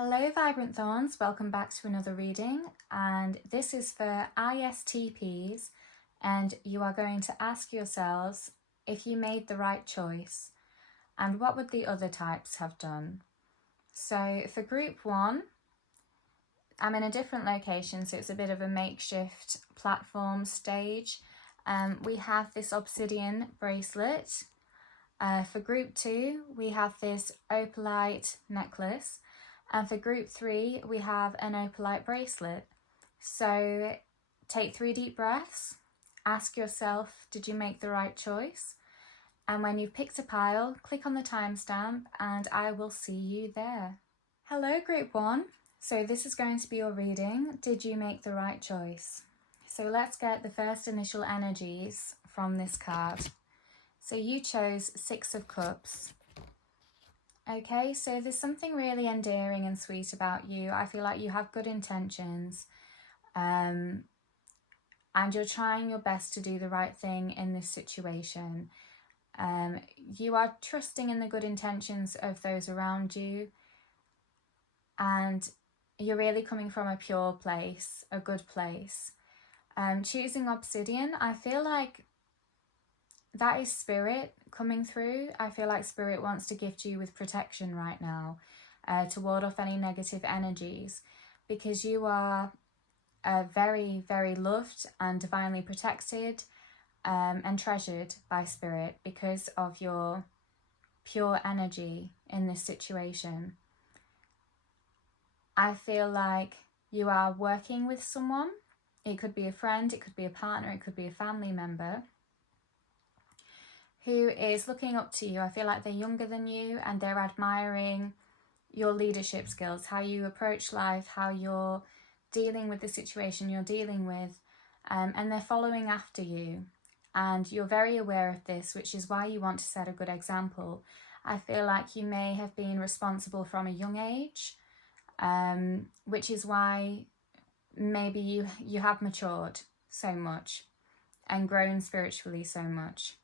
Hello Vibrant Thorns, welcome back to another reading, and this is for ISTPs, and you are going to ask yourselves if you made the right choice and what would the other types have done. So for group 1, I'm in a different location, so it's a bit of a makeshift platform stage. We have this obsidian bracelet. For group 2, we have this opalite necklace. And for group 3, we have an opalite bracelet. So take 3 deep breaths, ask yourself, did you make the right choice? And when you've picked a pile, click on the timestamp and I will see you there. Hello group 1. So this is going to be your reading. Did you make the right choice? So let's get the first initial energies from this card. So you chose 6 of Cups. Okay, so there's something really endearing and sweet about you. I feel like you have good intentions, and you're trying your best to do the right thing in this situation. You are trusting in the good intentions of those around you, and you're really coming from a pure place, a good place. Choosing obsidian, I feel like that is spirit coming through. I feel like spirit wants to gift you with protection right now, to ward off any negative energies, because you are very, very loved and divinely protected and treasured by spirit because of your pure energy in this situation. I feel like you are working with someone. It could be a friend, it could be a partner, it could be a family member who is looking up to you. I feel like they're younger than you and they're admiring your leadership skills, how you approach life, how you're dealing with the situation you're dealing with, and they're following after you. And you're very aware of this, which is why you want to set a good example. I feel like you may have been responsible from a young age, which is why maybe you have matured so much and grown spiritually so much.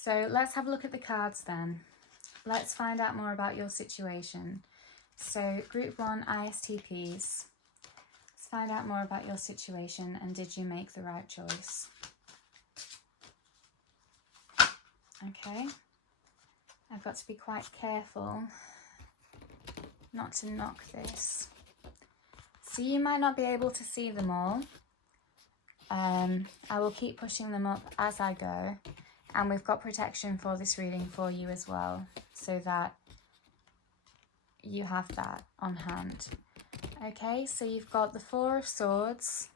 So let's have a look at the cards then. Let's find out more about your situation. So group 1 ISTPs. Let's find out more about your situation and did you make the right choice? Okay. I've got to be quite careful not to knock this. So you might not be able to see them all. I will keep pushing them up as I go. And we've got protection for this reading for you as well, so that you have that on hand. Okay, so you've got the 4 of Swords,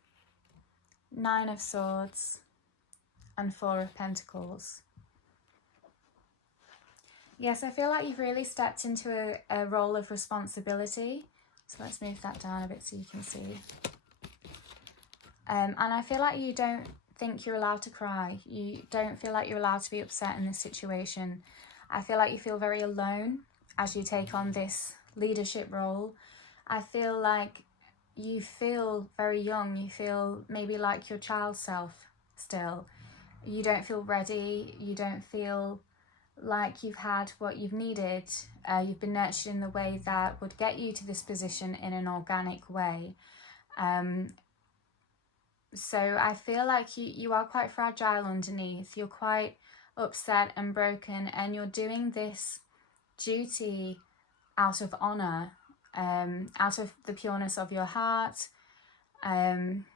9 of Swords, and 4 of Pentacles. Yes, I feel like you've really stepped into a role of responsibility. So let's move that down a bit so you can see. And I feel like you don't think you're allowed to cry. You don't feel like you're allowed to be upset in this situation. I feel like you feel very alone as you take on this leadership role. I feel like you feel very young. You feel maybe like your child self still. You don't feel ready. You don't feel like you've had what you've needed. You've been nurtured in the way that would get you to this position in an organic way. So I feel like you are quite fragile underneath. You're quite upset and broken, and you're doing this duty out of honour, out of the pureness of your heart. And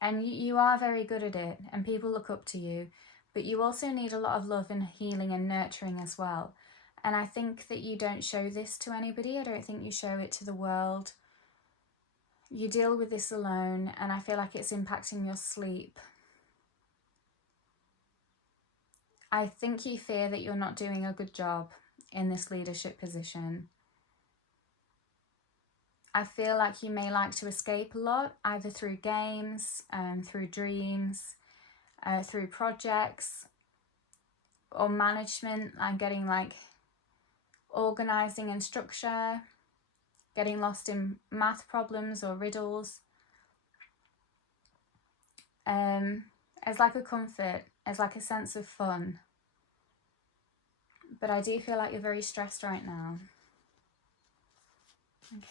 you are very good at it, and people look up to you. But you also need a lot of love and healing and nurturing as well. And I think that you don't show this to anybody. I don't think you show it to the world. You deal with this alone, and I feel like it's impacting your sleep. I think you fear that you're not doing a good job in this leadership position. I feel like you may like to escape a lot, either through games, through dreams, through projects, or management. I'm getting like organising and structure, getting lost in math problems or riddles. As like a comfort, as like a sense of fun. but I do feel like you're very stressed right now.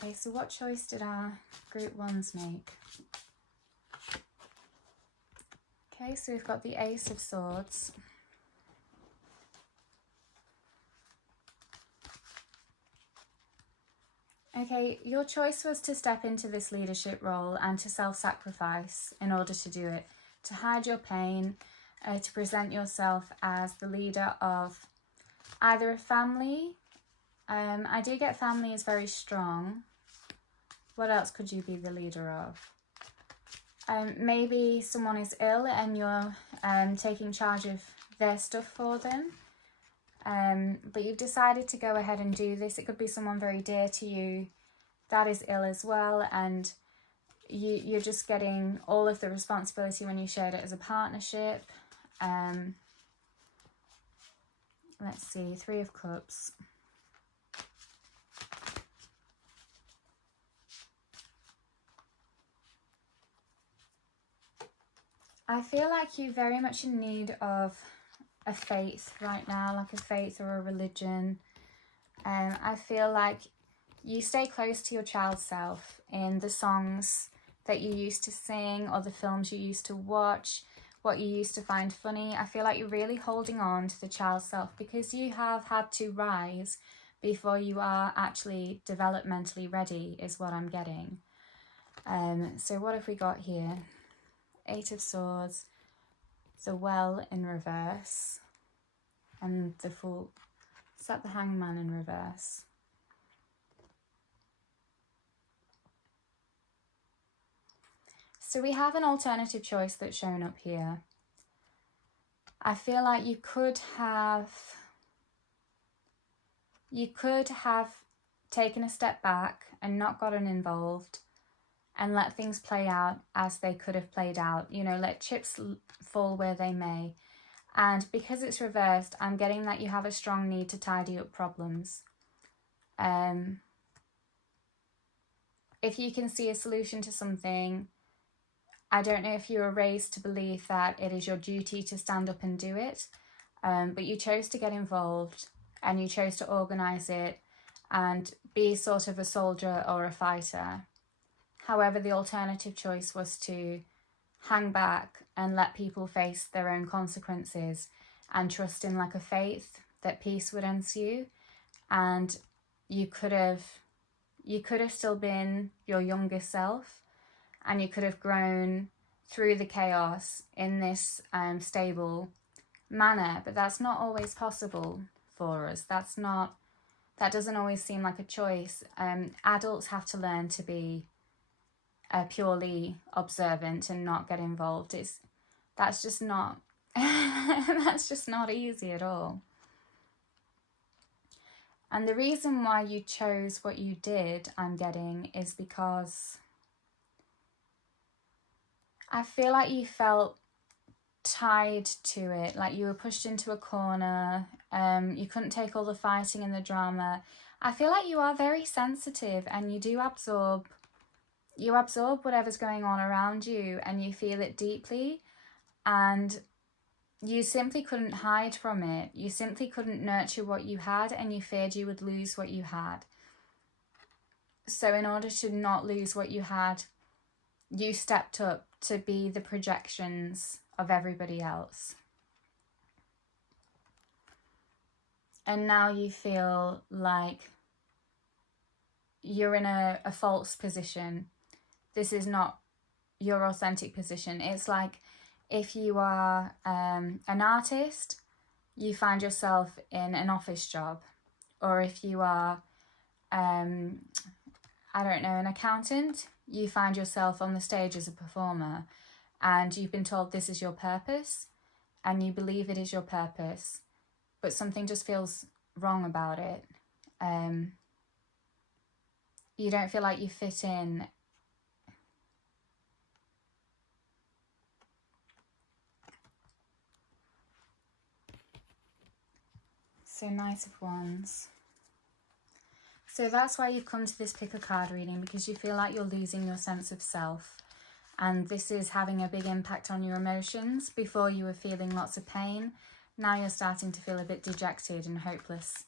Okay, so what choice did our group ones make? Okay, so we've got the Ace of Swords. Okay, your choice was to step into this leadership role and to self-sacrifice in order to do it, to hide your pain, to present yourself as the leader of either a family. I do get family is very strong. What else could you be the leader of? Maybe someone is ill and you're taking charge of their stuff for them. But you've decided to go ahead and do this. It could be someone very dear to you that is ill as well, and you're just getting all of the responsibility when you shared it as a partnership. Let's see, Three of Cups. I feel like you're very much in need of a faith right now, like a faith or a religion. I feel like you stay close to your child self in the songs that you used to sing or the films you used to watch, what you used to find funny. I feel like you're really holding on to the child self because you have had to rise before you are actually developmentally ready, is what I'm getting. So what have we got here? Eight of Swords, the Well in reverse, and the Fool. Is that the Hangman in reverse? So we have an alternative choice that's shown up here. I feel like you could have taken a step back and not gotten involved and let things play out as they could have played out. You know, let chips fall where they may. And because it's reversed, I'm getting that you have a strong need to tidy up problems. If you can see a solution to something, I don't know if you were raised to believe that it is your duty to stand up and do it, but you chose to get involved and you chose to organise it and be sort of a soldier or a fighter. However, the alternative choice was to hang back and let people face their own consequences and trust in like a faith that peace would ensue. And you could have still been your younger self, and you could have grown through the chaos in this stable manner, but that's not always possible for us. That doesn't always seem like a choice. Adults have to learn to be purely observant and not get involved. That's just not that's just not easy at all. And the reason why you chose what you did, I'm getting, is because I feel like you felt tied to it, like you were pushed into a corner. You couldn't take all the fighting and the drama. I feel like you are very sensitive and you do absorb whatever's going on around you and you feel it deeply, and you simply couldn't hide from it. You simply couldn't nurture what you had and you feared you would lose what you had. So in order to not lose what you had, you stepped up to be the projections of everybody else. And now you feel like you're in a false position. This is not your authentic position. It's like if you are an artist, you find yourself in an office job. Or if you are, I don't know, an accountant, you find yourself on the stage as a performer. And you've been told this is your purpose, and you believe it is your purpose, but something just feels wrong about it. You don't feel like you fit in. So Knight of Wands. So that's why you've come to this pick a card reading, because you feel like you're losing your sense of self. And this is having a big impact on your emotions. Before you were feeling lots of pain. Now you're starting to feel a bit dejected and hopeless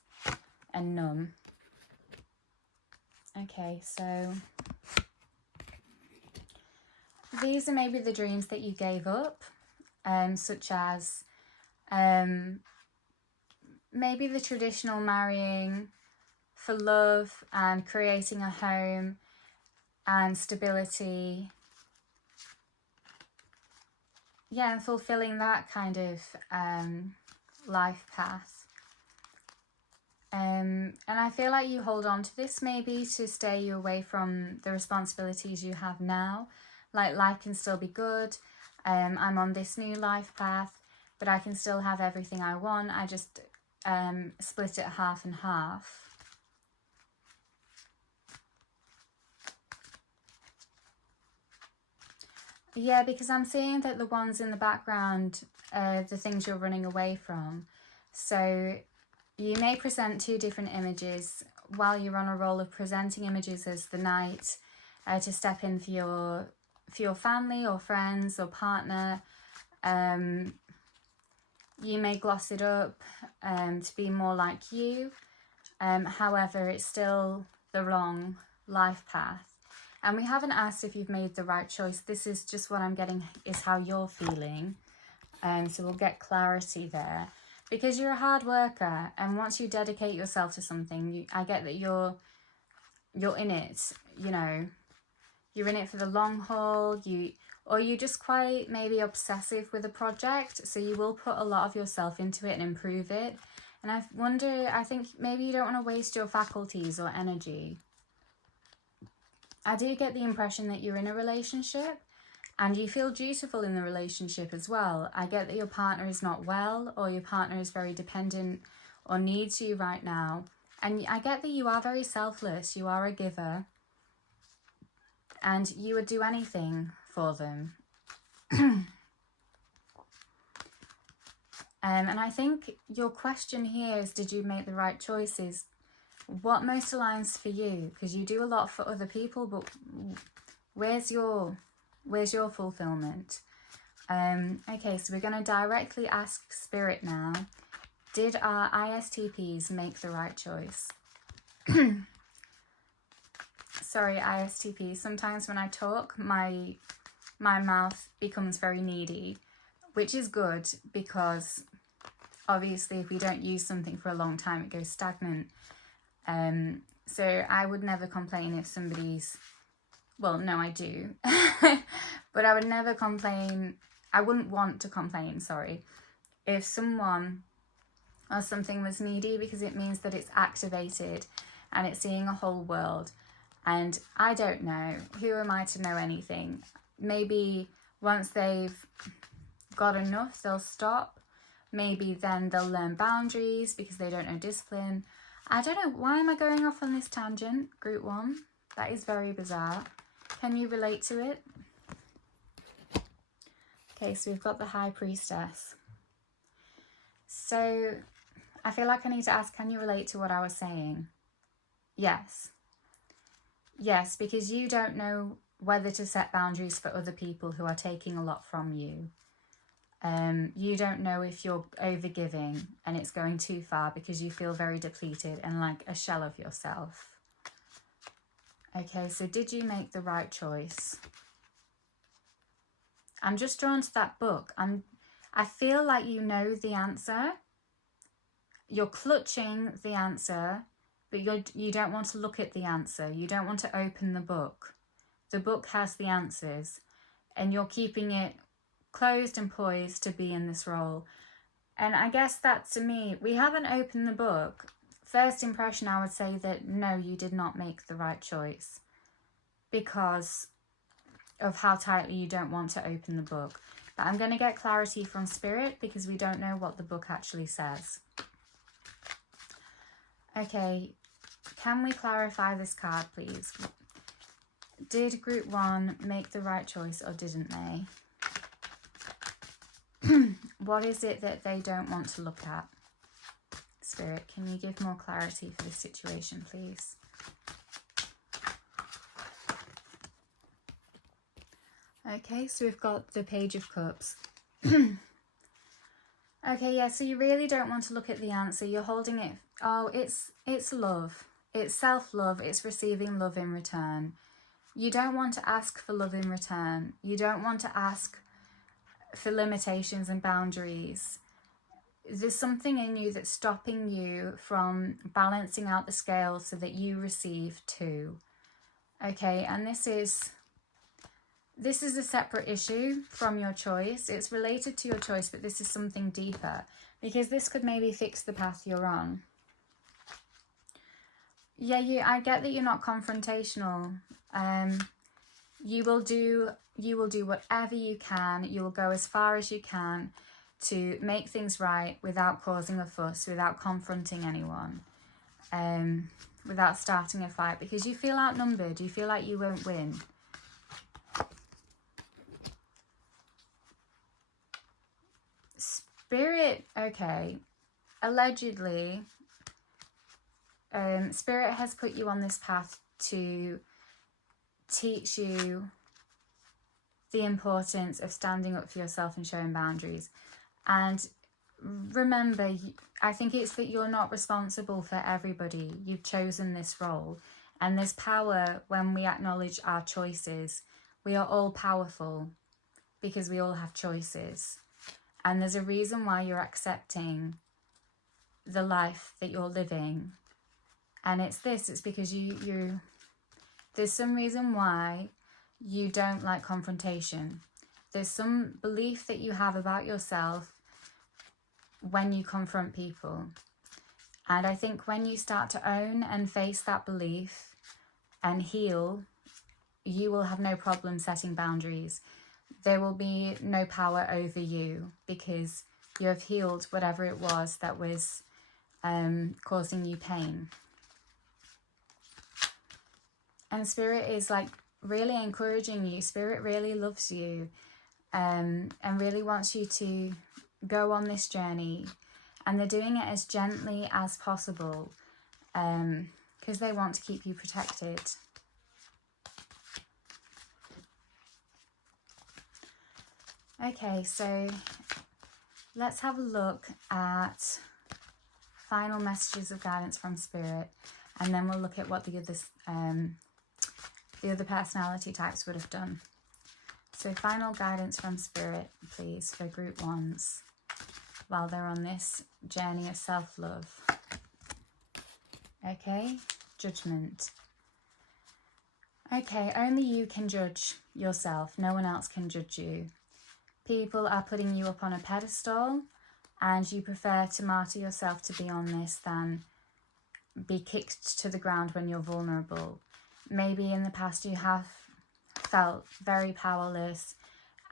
and numb. Okay, so these are maybe the dreams that you gave up, such as maybe the traditional marrying for love and creating a home and stability. Yeah, and fulfilling that kind of life path. And I feel like you hold on to this maybe to stay you away from the responsibilities you have now. Like, life can still be good. I'm on this new life path, but I can still have everything I want. I just split it half and half. Yeah, because I'm seeing that the ones in the background are the things you're running away from. So you may present two different images while you're on a roll of presenting images as the knight to step in for your family or friends or partner. You may gloss it up to be more like you. However, it's still the wrong life path. And we haven't asked if you've made the right choice. This is just what I'm getting is how you're feeling. So we'll get clarity there. Because you're a hard worker, and once you dedicate yourself to something, I get that you're in it, you know. You're in it for the long haul. Or you're just quite maybe obsessive with a project. So you will put a lot of yourself into it and improve it. And I think maybe you don't want to waste your faculties or energy. I do get the impression that you're in a relationship and you feel dutiful in the relationship as well. I get that your partner is not well, or your partner is very dependent or needs you right now. And I get that you are very selfless. You are a giver. And you would do anything for them. And I think your question here is, did you make the right choices? What most aligns for you? Because you do a lot for other people, but where's your fulfillment? Okay, so we're going to directly ask Spirit now. Did our ISTPs make the right choice? Sorry, ISTP. Sometimes when I talk, my mouth becomes very needy, which is good because obviously if we don't use something for a long time, it goes stagnant. So I would never complain if somebody's, well, no, I do, but I would never complain. I wouldn't want to complain, sorry, if someone or something was needy, because it means that it's activated and it's seeing a whole world. And I don't know, who am I to know anything? Maybe once they've got enough, they'll stop. Maybe then they'll learn boundaries because they don't know discipline. I don't know, why am I going off on this tangent, Group 1? That is very bizarre. Can you relate to it? Okay, so we've got the High Priestess. So I feel like I need to ask, can you relate to what I was saying? Yes. Yes, because you don't know whether to set boundaries for other people who are taking a lot from you. You don't know if you're overgiving and it's going too far because you feel very depleted and like a shell of yourself. Okay, so did you make the right choice? I'm just drawn to that book. I feel like you know the answer. You're clutching the answer, but you don't want to look at the answer. You don't want to open the book. The book has the answers, and you're keeping it closed and poised to be in this role. And I guess that, to me, we haven't opened the book. First impression, I would say that no, you did not make the right choice because of how tightly you don't want to open the book. But I'm going to get clarity from Spirit because we don't know what the book actually says. Okay, can we clarify this card, please? Did Group 1 make the right choice or didn't they? What is it that they don't want to look at? Spirit, can you give more clarity for this situation, please? Okay, so we've got the Page of Cups. Okay, yeah, so you really don't want to look at the answer. You're holding it. Oh, it's love. It's self-love. It's receiving love in return. You don't want to ask for love in return. You don't want to ask for limitations and boundaries. There's something in you that's stopping you from balancing out the scales so that you receive too. Okay, and this is a separate issue from your choice. It's related to your choice, but this is something deeper, because this could maybe fix the path you're on. Yeah, I get that you're not confrontational. You will do whatever you can. You will go as far as you can to make things right without causing a fuss, without confronting anyone, without starting a fight, because you feel outnumbered. You feel like you won't win. Spirit, okay, allegedly, Spirit has put you on this path to teach you the importance of standing up for yourself and showing boundaries. And remember, I think it's that you're not responsible for everybody. You've chosen this role. And there's power when we acknowledge our choices. We are all powerful because we all have choices. And there's a reason why you're accepting the life that you're living. And it's because there's some reason why you don't like confrontation. There's some belief that you have about yourself when you confront people. And I think when you start to own and face that belief and heal, you will have no problem setting boundaries. There will be no power over you because you have healed whatever it was that was causing you pain. And Spirit is like really encouraging you. Spirit really loves you and really wants you to go on this journey. And they're doing it as gently as possible because they want to keep you protected. Okay, so let's have a look at final messages of guidance from Spirit, and then we'll look at what the other personality types would have done. So final guidance from Spirit, please, for group ones while they're on this journey of self-love. Okay, judgment. Okay, only you can judge yourself. No one else can judge you. People are putting you up on a pedestal, and you prefer to martyr yourself to be on this than be kicked to the ground when you're vulnerable. Maybe in the past you have felt very powerless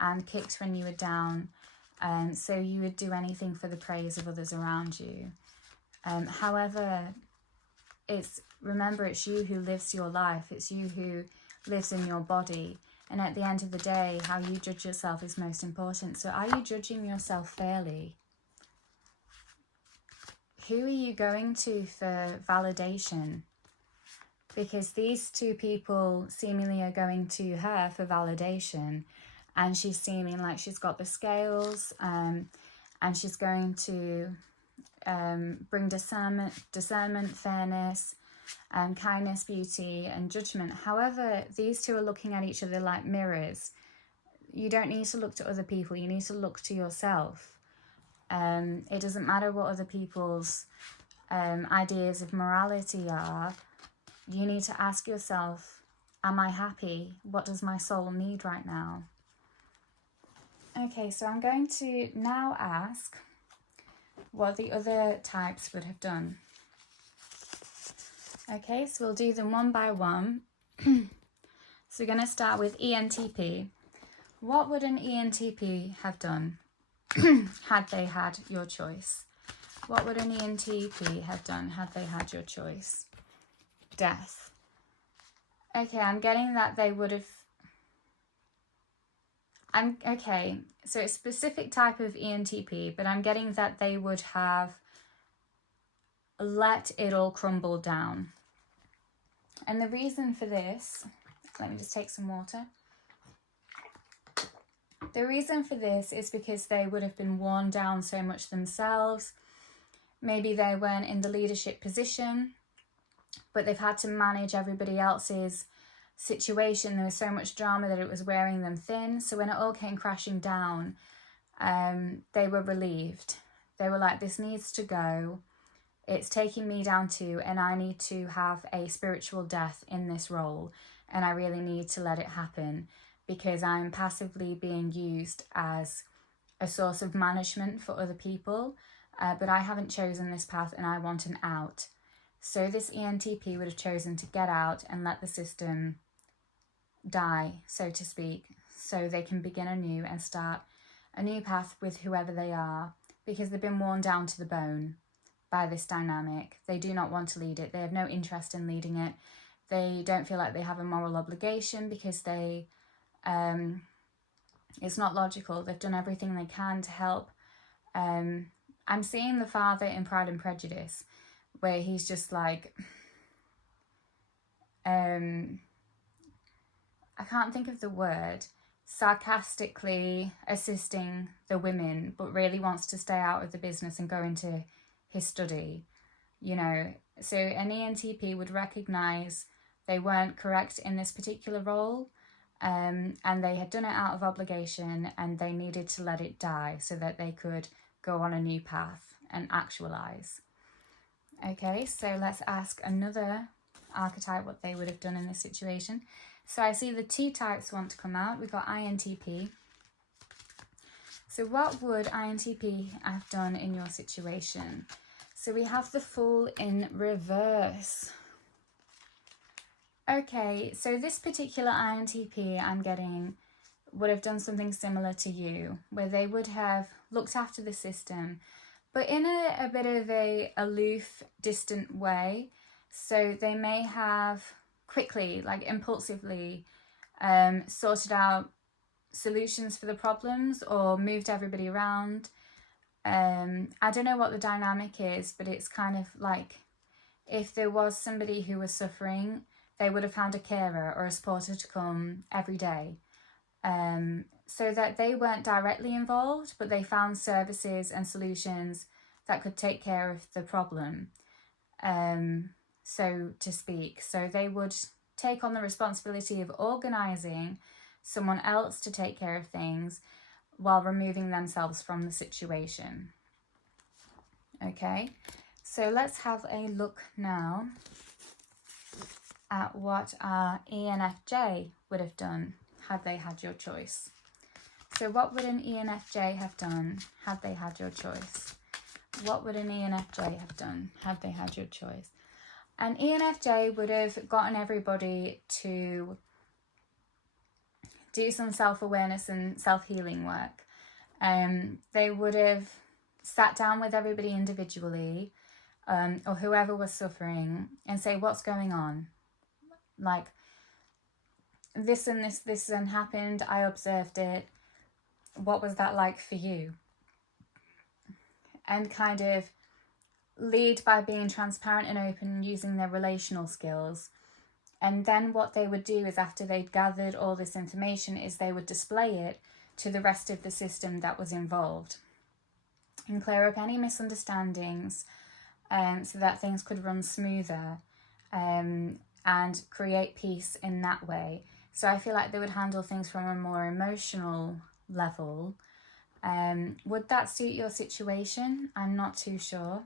and kicked when you were down, so you would do anything for the praise of others around you. However, remember it's you who lives your life. It's you who lives in your body. And at the end of the day, how you judge yourself is most important. So are you judging yourself fairly? Who are you going to for validation? Because these two people seemingly are going to her for validation. And she's seeming like she's got the scales. And she's going to bring discernment, fairness, kindness, beauty, and judgment. However, these two are looking at each other like mirrors. You don't need to look to other people. You need to look to yourself. It doesn't matter what other people's ideas of morality are. You need to ask yourself, am I happy? What does my soul need right now? Okay, so I'm going to now ask what the other types would have done. Okay, so we'll do them one by one. So we're going to start with ENTP. What would an ENTP have done had they had your choice? What would an ENTP have done had they had your choice? Death. Okay, I'm getting that they would have... Okay, so it's a specific type of ENTP, but I'm getting that they would have let it all crumble down. And the reason for this, let me just take some water. The reason for this is because they would have been worn down so much themselves. Maybe they weren't in the leadership position, but they've had to manage everybody else's situation. There was so much drama that it was wearing them thin. So when it all came crashing down, they were relieved. They were like, this needs to go. It's taking me down too, and I need to have a spiritual death in this role, and I really need to let it happen because I'm passively being used as a source of management for other people, but I haven't chosen this path and I want an out. So this ENTP would have chosen to get out and let the system die, so to speak, so they can begin anew and start a new path with whoever they are, because they've been worn down to the bone by this dynamic. They do not want to lead it. They have no interest in leading it. They don't feel like they have a moral obligation because they, it's not logical. They've done everything they can to help. I'm seeing the father in Pride and Prejudice, where he's just like, I can't think of the word, sarcastically assisting the women, but really wants to stay out of the business and go into his study, you know. So an ENTP would recognize they weren't correct in this particular role, and they had done it out of obligation, and they needed to let it die so that they could go on a new path and actualize. Okay, so let's ask another archetype what they would have done in this situation. So I see the T types want to come out. We've got INTP. So what would INTP have done in your situation? So we have the Fool in reverse. Okay, so this particular INTP I'm getting would have done something similar to you, where they would have looked after the system, but in a bit of a aloof, distant way. So they may have quickly, like impulsively, sorted out solutions for the problems or moved everybody around. I don't know what the dynamic is, but it's kind of like if there was somebody who was suffering, they would have found a carer or a supporter to come every day. So that they weren't directly involved, but they found services and solutions that could take care of the problem, so to speak. So they would take on the responsibility of organising someone else to take care of things while removing themselves from the situation. Okay, so let's have a look now at what our ENFJ would have done had they had your choice. So what would an ENFJ have done had they had your choice? What would an ENFJ have done had they had your choice? An ENFJ would have gotten everybody to do some self-awareness and self-healing work. They would have sat down with everybody individually, or whoever was suffering, and say, what's going on? Like, this and this and happened, I observed it. What was that like for you? And kind of lead by being transparent and open, using their relational skills. And then what they would do is, after they'd gathered all this information, is they would display it to the rest of the system that was involved and clear up any misunderstandings, so that things could run smoother, and create peace in that way. So I feel like they would handle things from a more emotional level. Would that suit your situation? I'm not too sure.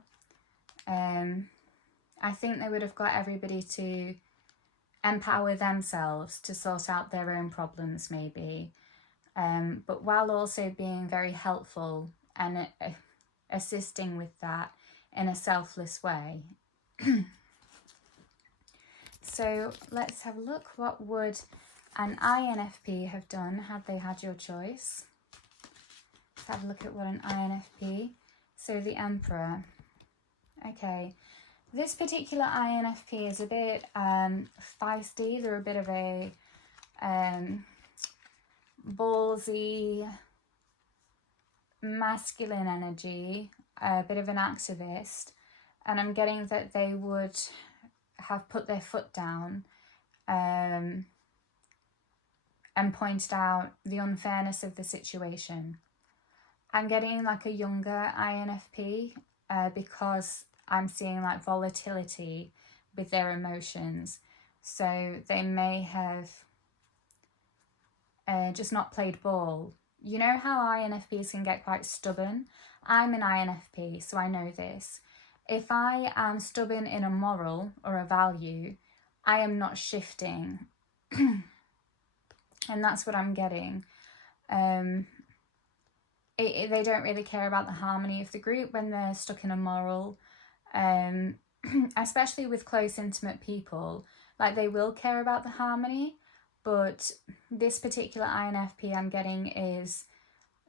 I think they would have got everybody to empower themselves to sort out their own problems, maybe, but while also being very helpful and assisting with that in a selfless way. So let's have a look. What would an INFP have done had they had your choice? Let's have a look at what an INFP. So the Emperor. Okay, this particular INFP is a bit feisty. They're a bit of a ballsy, masculine energy, a bit of an activist, and I'm getting that they would have put their foot down, and and pointed out the unfairness of the situation. I'm getting like a younger INFP because I'm seeing like volatility with their emotions. So they may have just not played ball. You know how INFPs can get quite stubborn? I'm an INFP, so I know this. If I am stubborn in a moral or a value, I am not shifting. And that's what I'm getting. They don't really care about the harmony of the group when they're stuck in a moral, especially with close, intimate people. Like, they will care about the harmony, but this particular INFP I'm getting is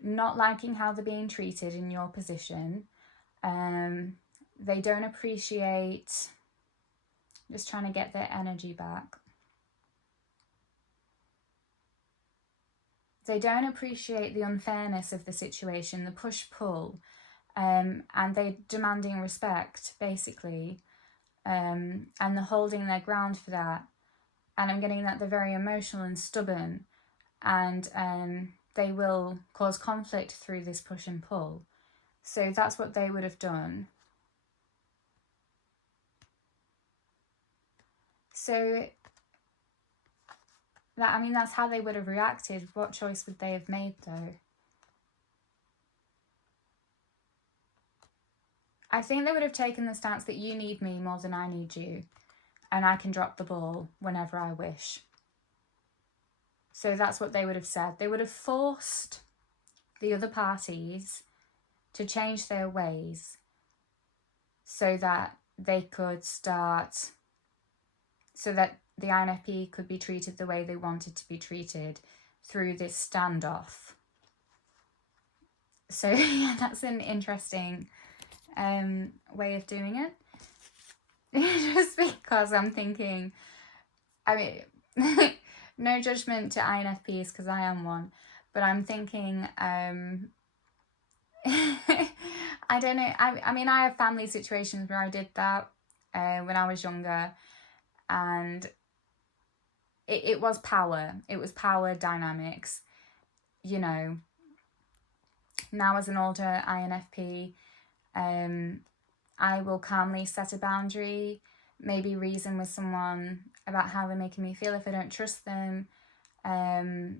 not liking how they're being treated in your position. They don't appreciate, just trying to get their energy back. They don't appreciate the unfairness of the situation, the push-pull, and they're demanding respect, basically, and they're holding their ground for that. And I'm getting that they're very emotional and stubborn, and they will cause conflict through this push and pull. So that's what they would have done. So that, I mean, that's how they would have reacted. What choice would they have made, though? I think they would have taken the stance that you need me more than I need you, and I can drop the ball whenever I wish. So that's what they would have said. They would have forced the other parties to change their ways so that they could start, so that the INFP could be treated the way they wanted to be treated through this standoff. So yeah, that's an interesting way of doing it. Just because I'm thinking, I mean, no judgment to INFPs because I am one, but I'm thinking, I don't know, I mean, I have family situations where I did that when I was younger, and it was power. It was power dynamics, you know. Now as an older INFP, I will calmly set a boundary, maybe reason with someone about how they're making me feel if I don't trust them. I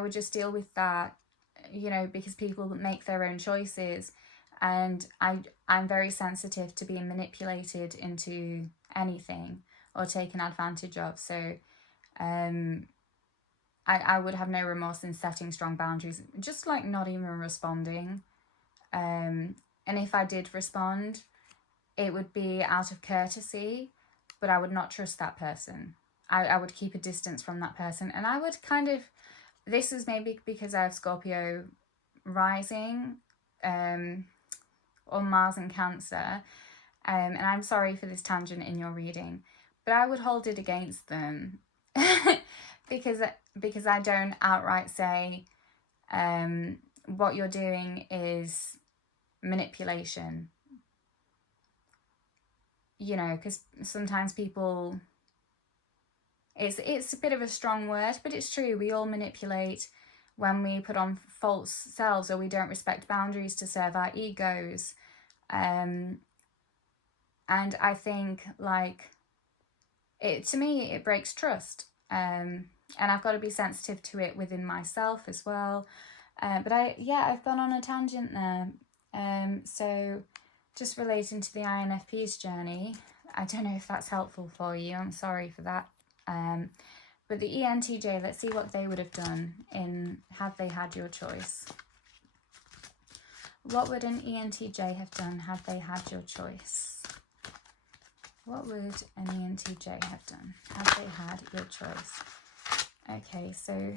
would just deal with that, you know, because people make their own choices, and I'm very sensitive to being manipulated into anything or taken advantage of. So I would have no remorse in setting strong boundaries, just like not even responding. And if I did respond, it would be out of courtesy, but I would not trust that person. I would keep a distance from that person. And I would kind of, this is maybe because I have Scorpio rising, or Mars and Cancer. And I'm sorry for this tangent in your reading, but I would hold it against them because I don't outright say what you're doing is manipulation, you know, because sometimes people, it's a bit of a strong word, but it's true. We all manipulate when we put on false selves, or we don't respect boundaries to serve our egos. And I think, like, to me, it breaks trust. And I've got to be sensitive to it within myself as well. But I've gone on a tangent there. So just relating to the INFP's journey, I don't know if that's helpful for you. I'm sorry for that. But the ENTJ, let's see what they would have done had they had your choice. What would an ENTJ have done had they had your choice? What would an ENTJ have done had they had your choice? Okay, so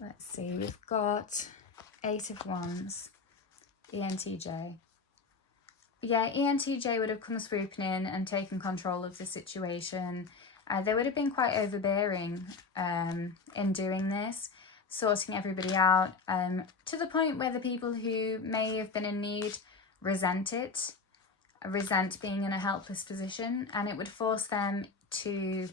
let's see. We've got 8 of Wands, ENTJ. Yeah, ENTJ would have come swooping in and taken control of the situation. They would have been quite overbearing in doing this, sorting everybody out, to the point where the people who may have been in need resent being in a helpless position, and it would force them to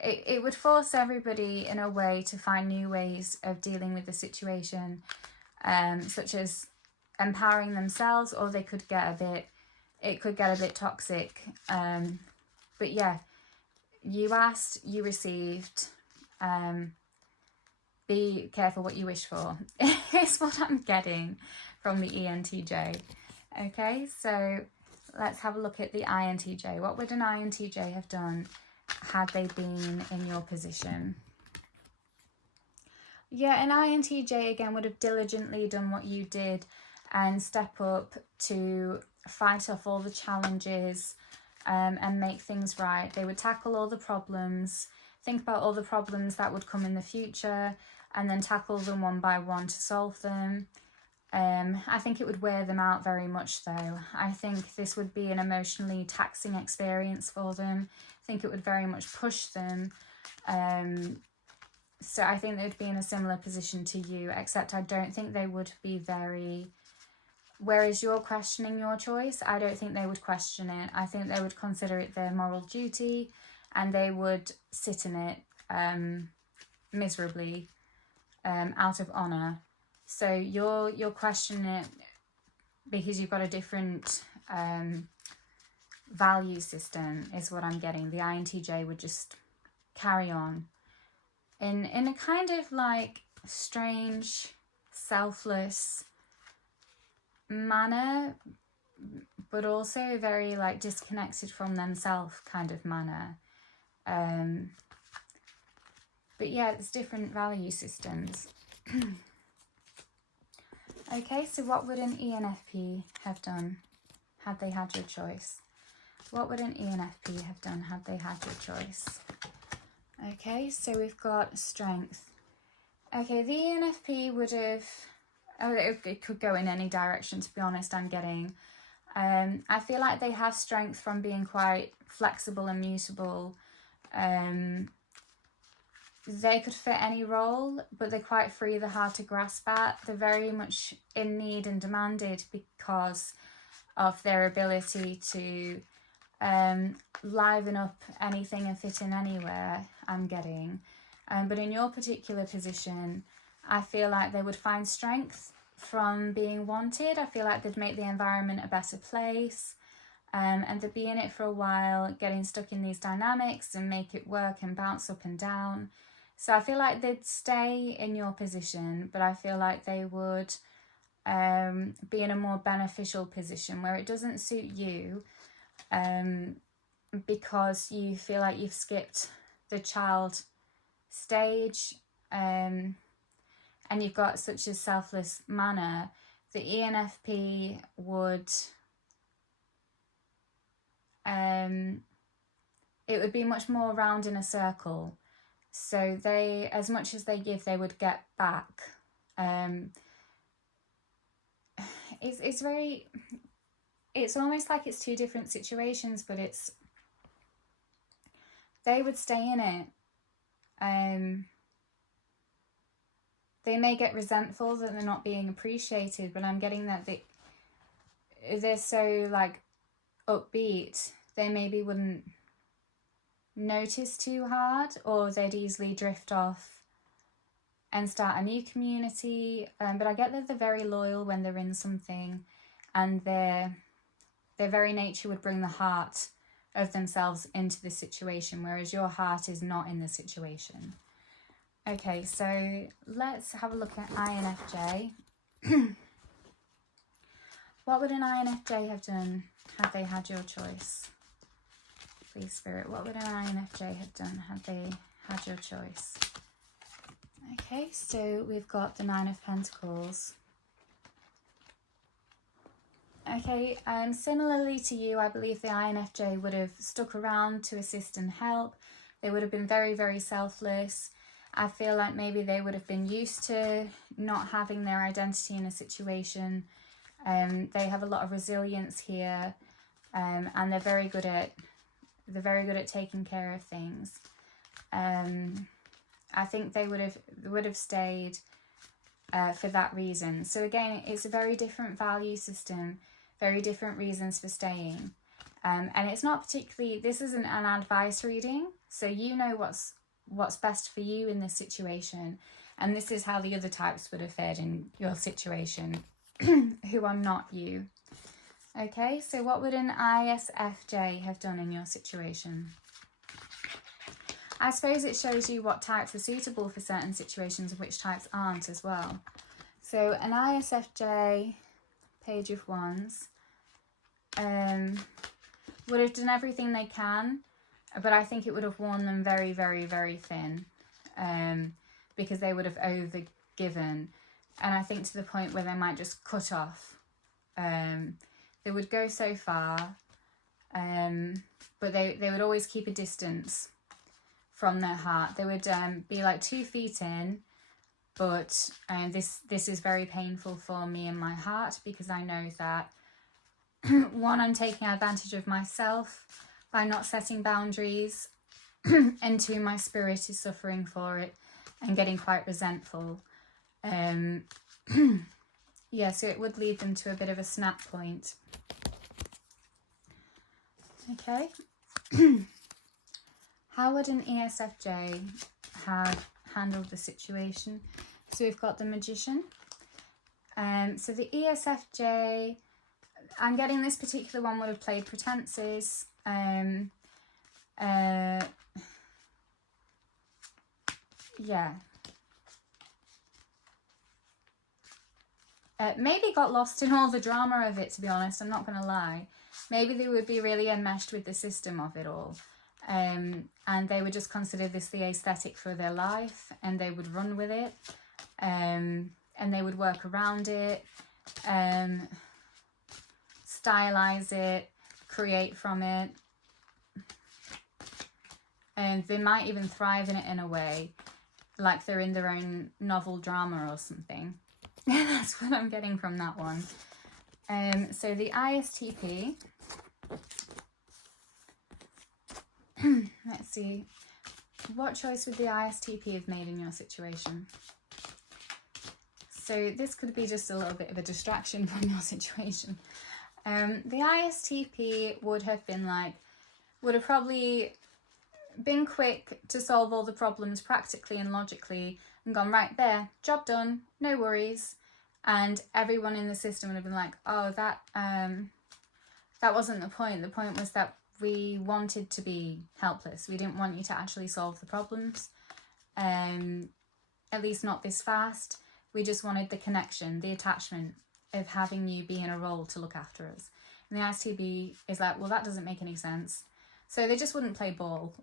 it would force everybody in a way to find new ways of dealing with the situation, such as empowering themselves, or they could get it could get a bit toxic. But yeah, you asked, you received. Be careful what you wish for is what I'm getting from the ENTJ. Okay, so let's have a look at the INTJ. What would an INTJ have done had they been in your position? Yeah, an INTJ again would have diligently done what you did and step up to fight off all the challenges, and make things right. They would tackle all the problems, think about all the problems that would come in the future, and then tackle them one by one to solve them. I think it would wear them out very much though. I think this would be an emotionally taxing experience for them. I think it would very much push them. So I think they would be in a similar position to you, except I don't think they would be very... Whereas you're questioning your choice, I don't think they would question it. I think they would consider it their moral duty, and they would sit in it miserably, out of honour. So you're questioning it because you've got a different value system, is what I'm getting. The INTJ would just carry on in a kind of like strange, selfless manner, but also very like disconnected from themselves kind of manner. But yeah, it's different value systems. Okay, so what would an ENFP have done had they had your choice? What would an ENFP have done had they had your choice? Okay, so we've got strength. Okay, the ENFP would have... Oh, it could go in any direction, to be honest, I'm getting. I feel like they have strength from being quite flexible and mutable. They could fit any role, but they're quite free, they're hard to grasp at. They're very much in need and demanded because of their ability to liven up anything and fit in anywhere, I'm getting. But in your particular position, I feel like they would find strength from being wanted. I feel like they'd make the environment a better place, and they'd be in it for a while, getting stuck in these dynamics and make it work and bounce up and down. So I feel like they'd stay in your position, but I feel like they would be in a more beneficial position where it doesn't suit you, because you feel like you've skipped the child stage, and you've got such a selfless manner. The ENFP would, it would be much more round in a circle. So they, as much as they give, they would get back. It's very, it's almost like it's two different situations, but it's, they would stay in it. They may get resentful that they're not being appreciated, but I'm getting that they're so like upbeat, they maybe wouldn't notice too hard, or they'd easily drift off and start a new community. But I get that they're very loyal when they're in something, and their very nature would bring the heart of themselves into the situation, whereas your heart is not in the situation. Okay, so let's have a look at INFJ. What would an INFJ have done had they had your choice? Please, Spirit, what would an INFJ have done had they had your choice? Okay, so we've got the Nine of Pentacles. Okay, similarly to you, I believe the INFJ would have stuck around to assist and help. They would have been very, very selfless. I feel like maybe they would have been used to not having their identity in a situation. They have a lot of resilience here, and they're very good at taking care of things. I think they would have stayed for that reason. So again, it's a very different value system, very different reasons for staying. And it's not particularly, this isn't an advice reading, so you know what's what's best for you in this situation. And this is how the other types would have fared in your situation who are not you. Okay, so what would an ISFJ have done in your situation? I suppose it shows you what types are suitable for certain situations and which types aren't as well. So an ISFJ, Page of Wands, would have done everything they can, but I think it would have worn them very, very, very thin, because they would have overgiven, and I think to the point where they might just cut off. They would go so far, but they would always keep a distance from their heart. They would be like 2 feet in, but this is very painful for me in my heart, because I know that one, I'm taking advantage of myself by not setting boundaries, and two, my spirit is suffering for it and getting quite resentful. Yeah, so it would lead them to a bit of a snap point. Okay. How would an ESFJ have handled the situation? So we've got the Magician. So the ESFJ, I'm getting this particular one would have played pretenses. Yeah. Maybe got lost in all the drama of it, to be honest, I'm not going to lie. Maybe they would be really enmeshed with the system of it all. And they would just consider this the aesthetic for their life, and they would run with it. And they would work around it, stylize it, create from it. And they might even thrive in it in a way, like they're in their own novel drama or something. That's what I'm getting from that one. So the ISTP, let's see, what choice would the ISTP have made in your situation? So this could be just a little bit of a distraction from your situation. The ISTP would have probably been quick to solve all the problems practically and logically and gone, right there, job done, no worries. And everyone in the system would have been like, oh, that wasn't the point. The point was that we wanted to be helpless. We didn't want you to actually solve the problems, at least not this fast. We just wanted the connection, the attachment of having you be in a role to look after us. And the ISTP is like, well, that doesn't make any sense. So they just wouldn't play ball,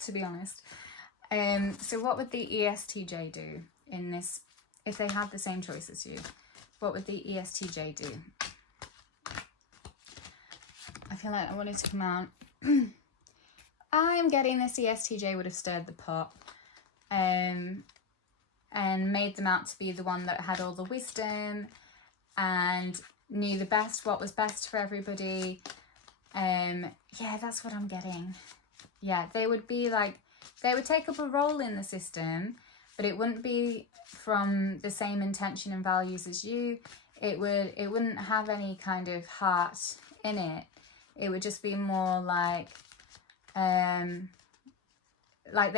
to be honest. So what would the ESTJ do in this, if they had the same choice as you? What would the ESTJ do? I feel like I wanted to come out. I'm getting this ESTJ would have stirred the pot, and made them out to be the one that had all the wisdom and knew what was best for everybody. Yeah, that's what I'm getting. Yeah, they would be like, they would take up a role in the system, but it wouldn't be from the same intention and values as you. It wouldn't have any kind of heart in it. It would just be more like they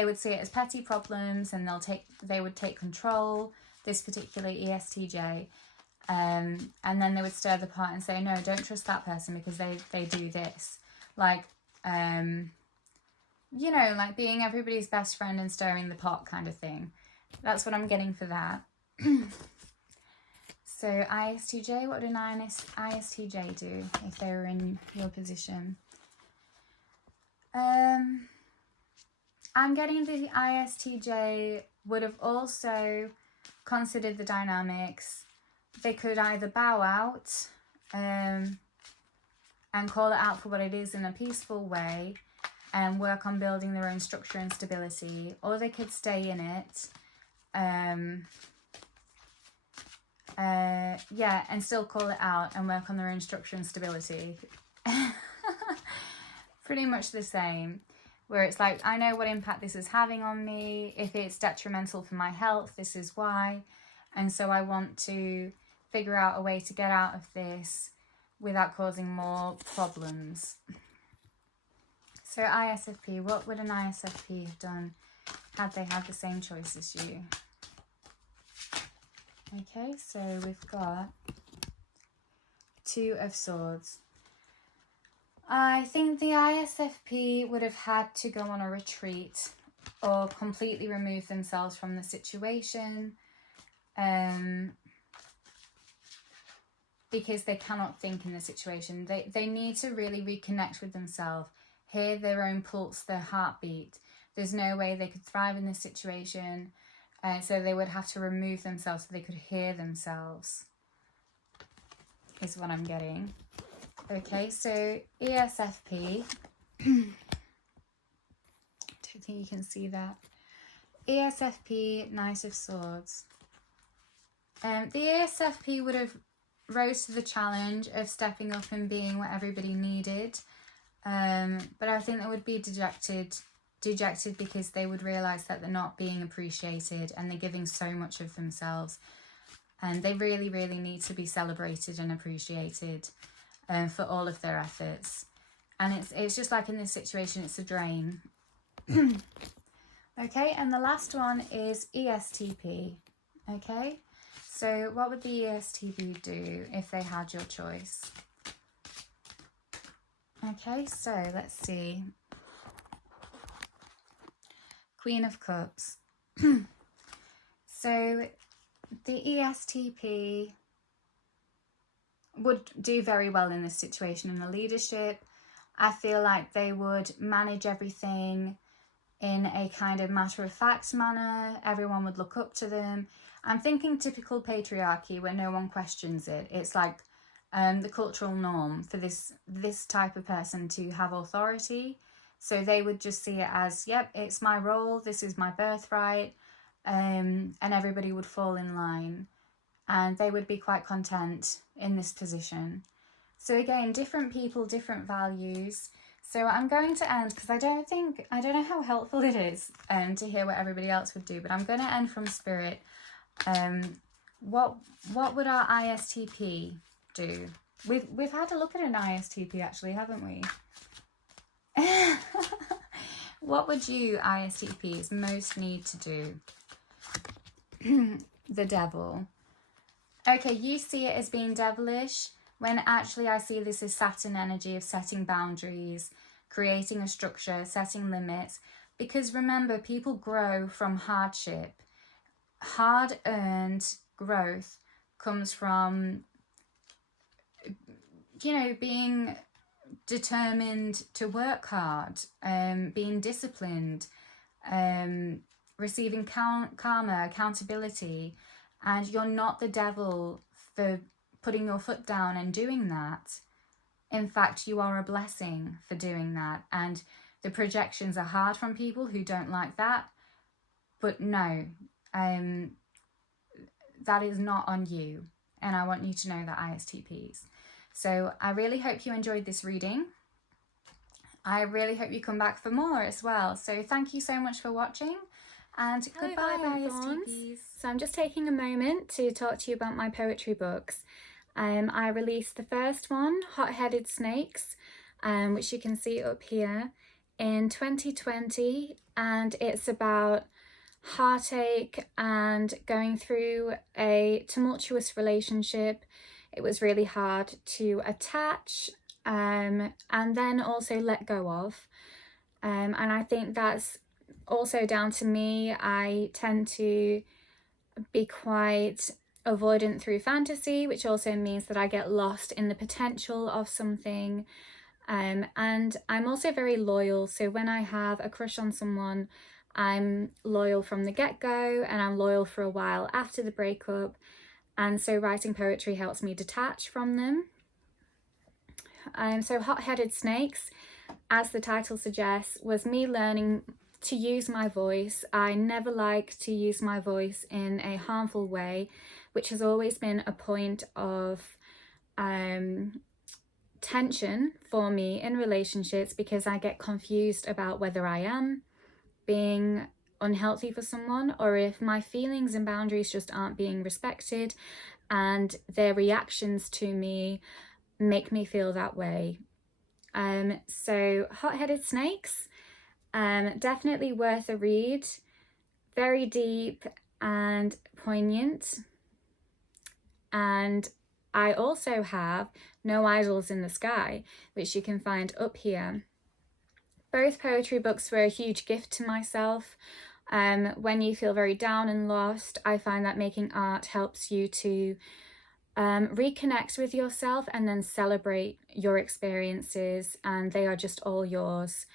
would see it as petty problems, and they would take control, this particular ESTJ, and then they would stir the pot and say, no, don't trust that person because they do this. Like, you know, like being everybody's best friend and stirring the pot kind of thing. That's what I'm getting for that. So ISTJ, what would an ISTJ do if they were in your position? I'm getting the ISTJ would have also considered the dynamics. They could either bow out and call it out for what it is in a peaceful way and work on building their own structure and stability, or they could stay in it, and still call it out and work on their own structure and stability. Pretty much the same, where it's like, I know what impact this is having on me. If it's detrimental for my health, this is why. And so I want to figure out a way to get out of this without causing more problems. So ISFP, what would an ISFP have done had they had the same choice as you. Okay, so we've got Two of Swords. I think the ISFP would have had to go on a retreat or completely remove themselves from the situation, because they cannot think in the situation. They need to really reconnect with themselves, hear their own pulse, their heartbeat. There's no way they could thrive in this situation, so they would have to remove themselves so they could hear themselves, is what I'm getting. Okay, so ESFP, don't think you can see that. ESFP, Knight of Swords. The ESFP would have rose to the challenge of stepping up and being what everybody needed, but I think they would be dejected because they would realise that they're not being appreciated and they're giving so much of themselves, and they really, really need to be celebrated and appreciated for all of their efforts. And it's just like in this situation, it's a drain. Okay, and the last one is ESTP. Okay, so what would the ESTP do if they had your choice? Okay, so let's see. Queen of Cups. So the ESTP would do very well in this situation in the leadership. I feel like they would manage everything in a kind of matter-of-fact manner. Everyone would look up to them. I'm thinking typical patriarchy where no one questions it. It's like the cultural norm for this type of person to have authority. So they would just see it as, yep, it's my role, this is my birthright, and everybody would fall in line. And they would be quite content in this position. So again, different people, different values. So I'm going to end, because I don't know how helpful it is to hear what everybody else would do, but I'm going to end from Spirit. What would our ISTP do? We've had a look at an ISTP actually, haven't we? What would you ISTPs most need to do? The Devil. Okay, you see it as being devilish, when actually I see this as Saturn energy of setting boundaries, creating a structure, setting limits. Because remember, people grow from hardship. Hard-earned growth comes from, being determined to work hard, being disciplined, receiving karma, accountability. And you're not the devil for putting your foot down and doing that. In fact, you are a blessing for doing that. And the projections are hard from people who don't like that. But no, that is not on you. And I want you to know that, ISTPs. So I really hope you enjoyed this reading. I really hope you come back for more as well. So thank you so much for watching. And goodbye, ISTPs. So I'm just taking a moment to talk to you about my poetry books. I released the first one, Hot-Headed Snakes, which you can see up here, in 2020, and it's about heartache and going through a tumultuous relationship. It was really hard to attach and then also let go of. And I think that's also down to me. I tend to be quite avoidant through fantasy, which also means that I get lost in the potential of something. And I'm also very loyal. So when I have a crush on someone, I'm loyal from the get-go, and I'm loyal for a while after the breakup. And so writing poetry helps me detach from them. So Hot-Headed Snakes, as the title suggests, was me learning to use my voice. I never like to use my voice in a harmful way, which has always been a point of tension for me in relationships, because I get confused about whether I am being unhealthy for someone or if my feelings and boundaries just aren't being respected, and their reactions to me make me feel that way. So Hot-Headed Snakes, definitely worth a read. very deep and poignant. And I also have No Idols in the Sky, which you can find up here. Both poetry books were a huge gift to myself. When you feel very down and lost, I find that making art helps you to reconnect with yourself and then celebrate your experiences, and they are just all yours.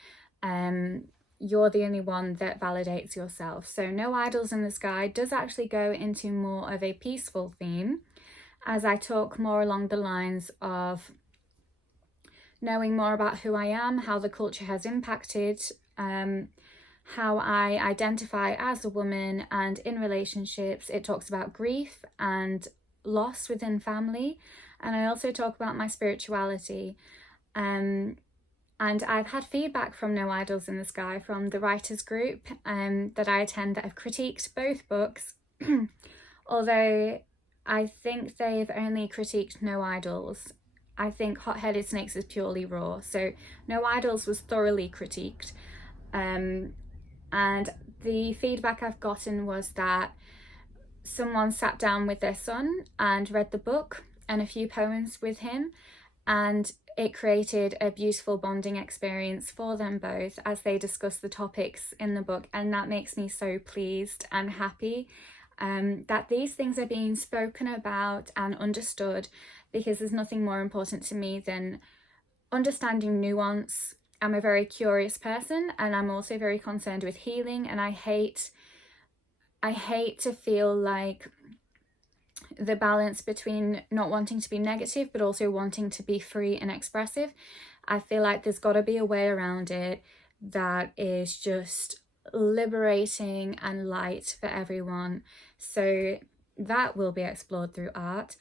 You're the only one that validates yourself. So No Idols in the Sky does actually go into more of a peaceful theme, as I talk more along the lines of knowing more about who I am, how the culture has impacted how I identify as a woman, and in relationships. It talks about grief and loss within family, and I also talk about my spirituality. And I've had feedback from No Idols in the Sky from the writers group that I attend that have critiqued both books, although I think they've only critiqued No Idols. I think Hot Headed Snakes is purely raw, so No Idols was thoroughly critiqued. And the feedback I've gotten was that someone sat down with their son and read the book and a few poems with him, and it created a beautiful bonding experience for them both as they discuss the topics in the book. And that makes me so pleased and happy that these things are being spoken about and understood, because there's nothing more important to me than understanding nuance. I'm a very curious person, and I'm also very concerned with healing, and I hate to feel like the balance between not wanting to be negative but also wanting to be free and expressive. I feel like there's got to be a way around it that is just liberating and light for everyone. So that will be explored through art,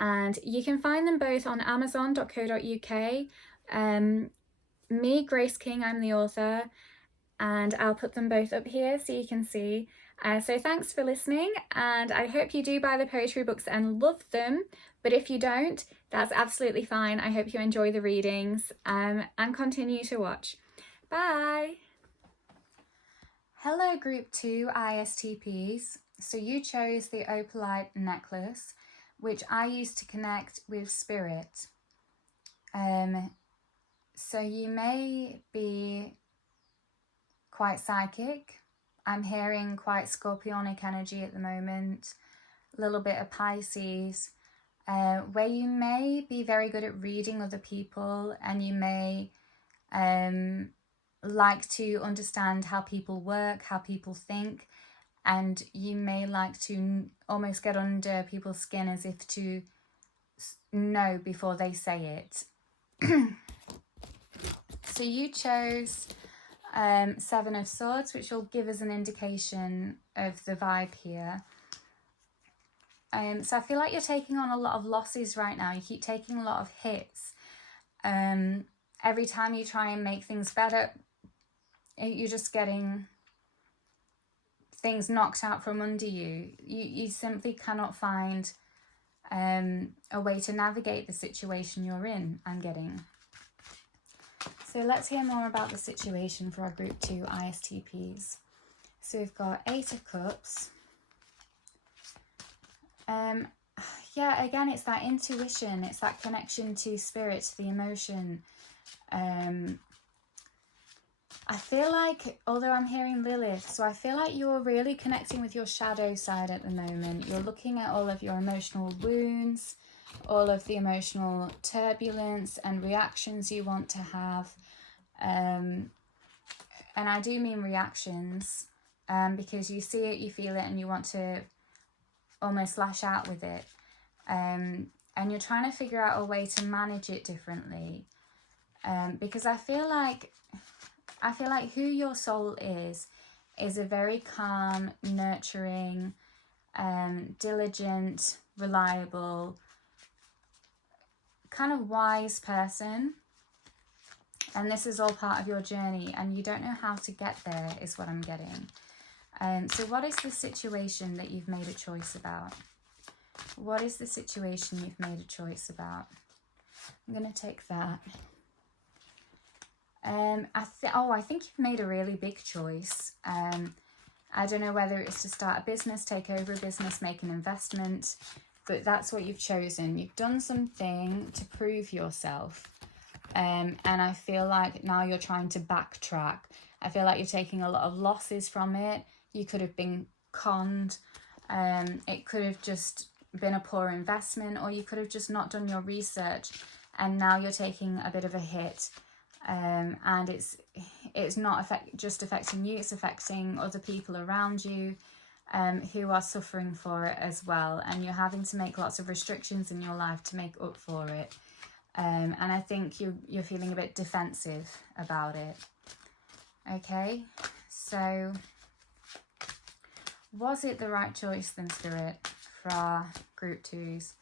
and you can find them both on amazon.co.uk. Me, Grace King, I'm the author, and I'll put them both up here so you can see. So thanks for listening, and I hope you do buy the poetry books and love them, but if you don't, that's absolutely fine. I hope you enjoy the readings and continue to watch. Bye! Hello Group 2 ISTPs. So you chose the opalite necklace, which I use to connect with spirit. So you may be quite psychic. I'm hearing quite scorpionic energy at the moment, a little bit of Pisces, where you may be very good at reading other people, and you may like to understand how people work, how people think, and you may like to almost get under people's skin as if to know before they say it. So you chose Seven of Swords, which will give us an indication of the vibe here. So I feel like you're taking on a lot of losses right now. You keep taking a lot of hits. Every time you try and make things better, you're just getting things knocked out from under you. You simply cannot find a way to navigate the situation you're in, I'm getting. So let's hear more about the situation for our Group 2 ISTPs. So we've got 8 of Cups. Yeah, again, it's that intuition. It's that connection to spirit, to the emotion. I feel like, although I'm hearing Lilith, so I feel like you're really connecting with your shadow side at the moment. You're looking at all of your emotional wounds, all of the emotional turbulence and reactions you want to have. And I do mean reactions, because you see it, you feel it, and you want to almost lash out with it. And you're trying to figure out a way to manage it differently. Because I feel like who your soul is a very calm, nurturing, diligent, reliable, kind of wise person. And this is all part of your journey, and you don't know how to get there, is what I'm getting. So what is the situation that you've made a choice about? What is the situation you've made a choice about? I'm going to take that. I think you've made a really big choice. I don't know whether it's to start a business, take over a business, make an investment, but that's what you've chosen. You've done something to prove yourself. And I feel like now you're trying to backtrack. I feel like you're taking a lot of losses from it. You could have been conned. It could have just been a poor investment, or you could have just not done your research, and now you're taking a bit of a hit. And it's not just affecting you, it's affecting other people around you who are suffering for it as well. And you're having to make lots of restrictions in your life to make up for it. And I think you're feeling a bit defensive about it. Okay, so was it the right choice then, Spirit, for our group 2s?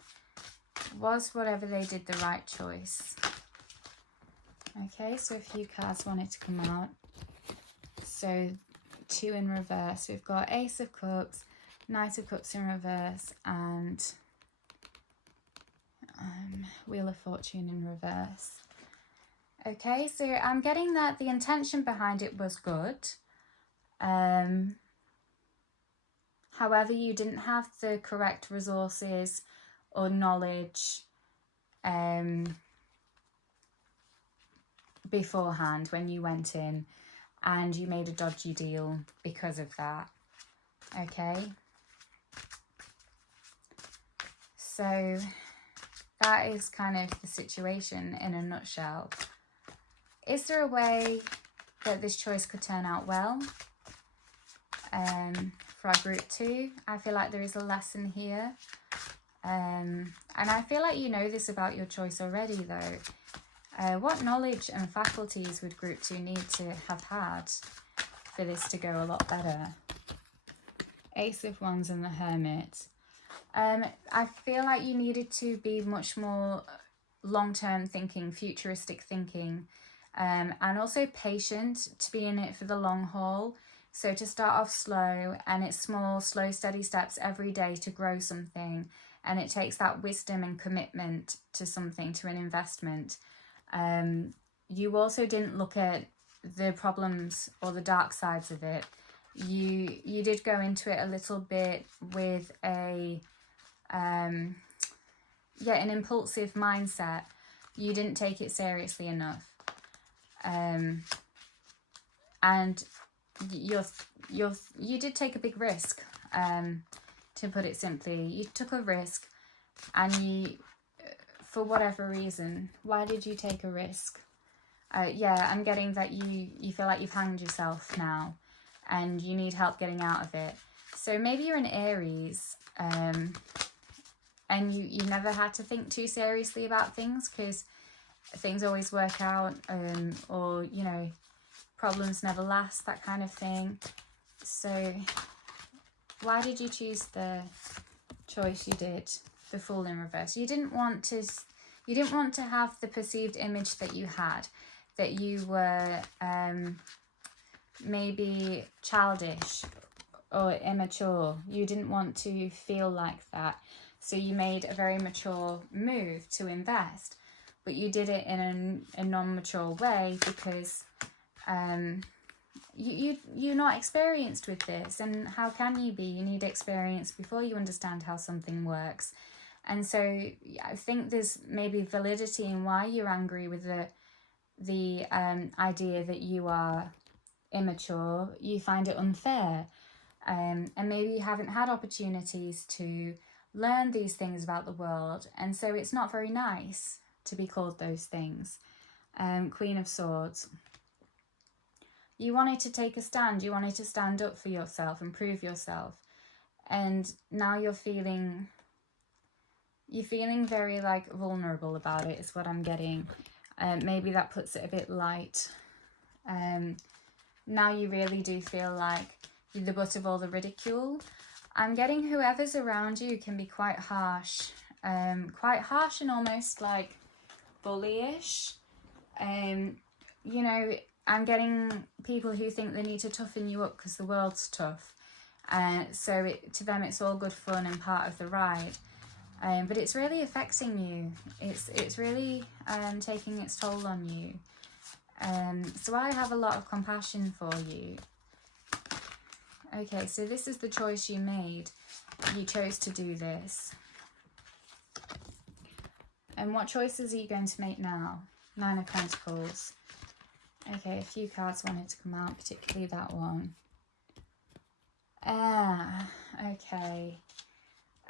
Was whatever they did the right choice? Okay, so a few cards wanted to come out. So 2 in reverse. We've got Ace of Cups, Knight of Cups in reverse, and Wheel of Fortune in reverse. Okay, so I'm getting that the intention behind it was good. However, you didn't have the correct resources or knowledge beforehand when you went in, and you made a dodgy deal because of that. Okay, so that is kind of the situation in a nutshell. Is there a way that this choice could turn out well? For our group 2, I feel like there is a lesson here. And I feel like you know this about your choice already, though. What knowledge and faculties would group 2 need to have had for this to go a lot better? Ace of Wands and the Hermit. I feel like you needed to be much more long-term thinking, futuristic thinking, and also patient, to be in it for the long haul. So to start off slow, and it's small, slow, steady steps every day to grow something. And it takes that wisdom and commitment to something, to an investment. You also didn't look at the problems or the dark sides of it. You did go into it a little bit with an impulsive mindset. You didn't take it seriously enough. And you did take a big risk, to put it simply. You took a risk, and you, for whatever reason, why did you take a risk? I'm getting that you feel like you've hanged yourself now, and you need help getting out of it. So maybe you're in Aries, and you never had to think too seriously about things, because things always work out, or, you know, problems never last, that kind of thing. So why did you choose the choice you did, the Fool in reverse? You didn't want to have the perceived image that you had, that you were maybe childish or immature. You didn't want to feel like that. So you made a very mature move to invest, but you did it in a non-mature way, because you're not experienced with this. And how can you be? You need experience before you understand how something works. And so I think there's maybe validity in why you're angry with the idea that you are immature. You find it unfair, and maybe you haven't had opportunities to learn these things about the world, and so it's not very nice to be called those things. Queen of Swords. You wanted to take a stand. You wanted to stand up for yourself and prove yourself, and now you're feeling very like vulnerable about it, is what I'm getting. Maybe that puts it a bit light. Now you really do feel like you're the butt of all the ridicule. I'm getting whoever's around you can be quite harsh and almost like bullyish. You know, I'm getting people who think they need to toughen you up because the world's tough. So to them it's all good fun and part of the ride. But it's really affecting you. It's really taking its toll on you. So I have a lot of compassion for you. Okay, so this is the choice you made. You chose to do this. And what choices are you going to make now? 9 of Pentacles. Okay, a few cards wanted to come out, particularly that one. Okay.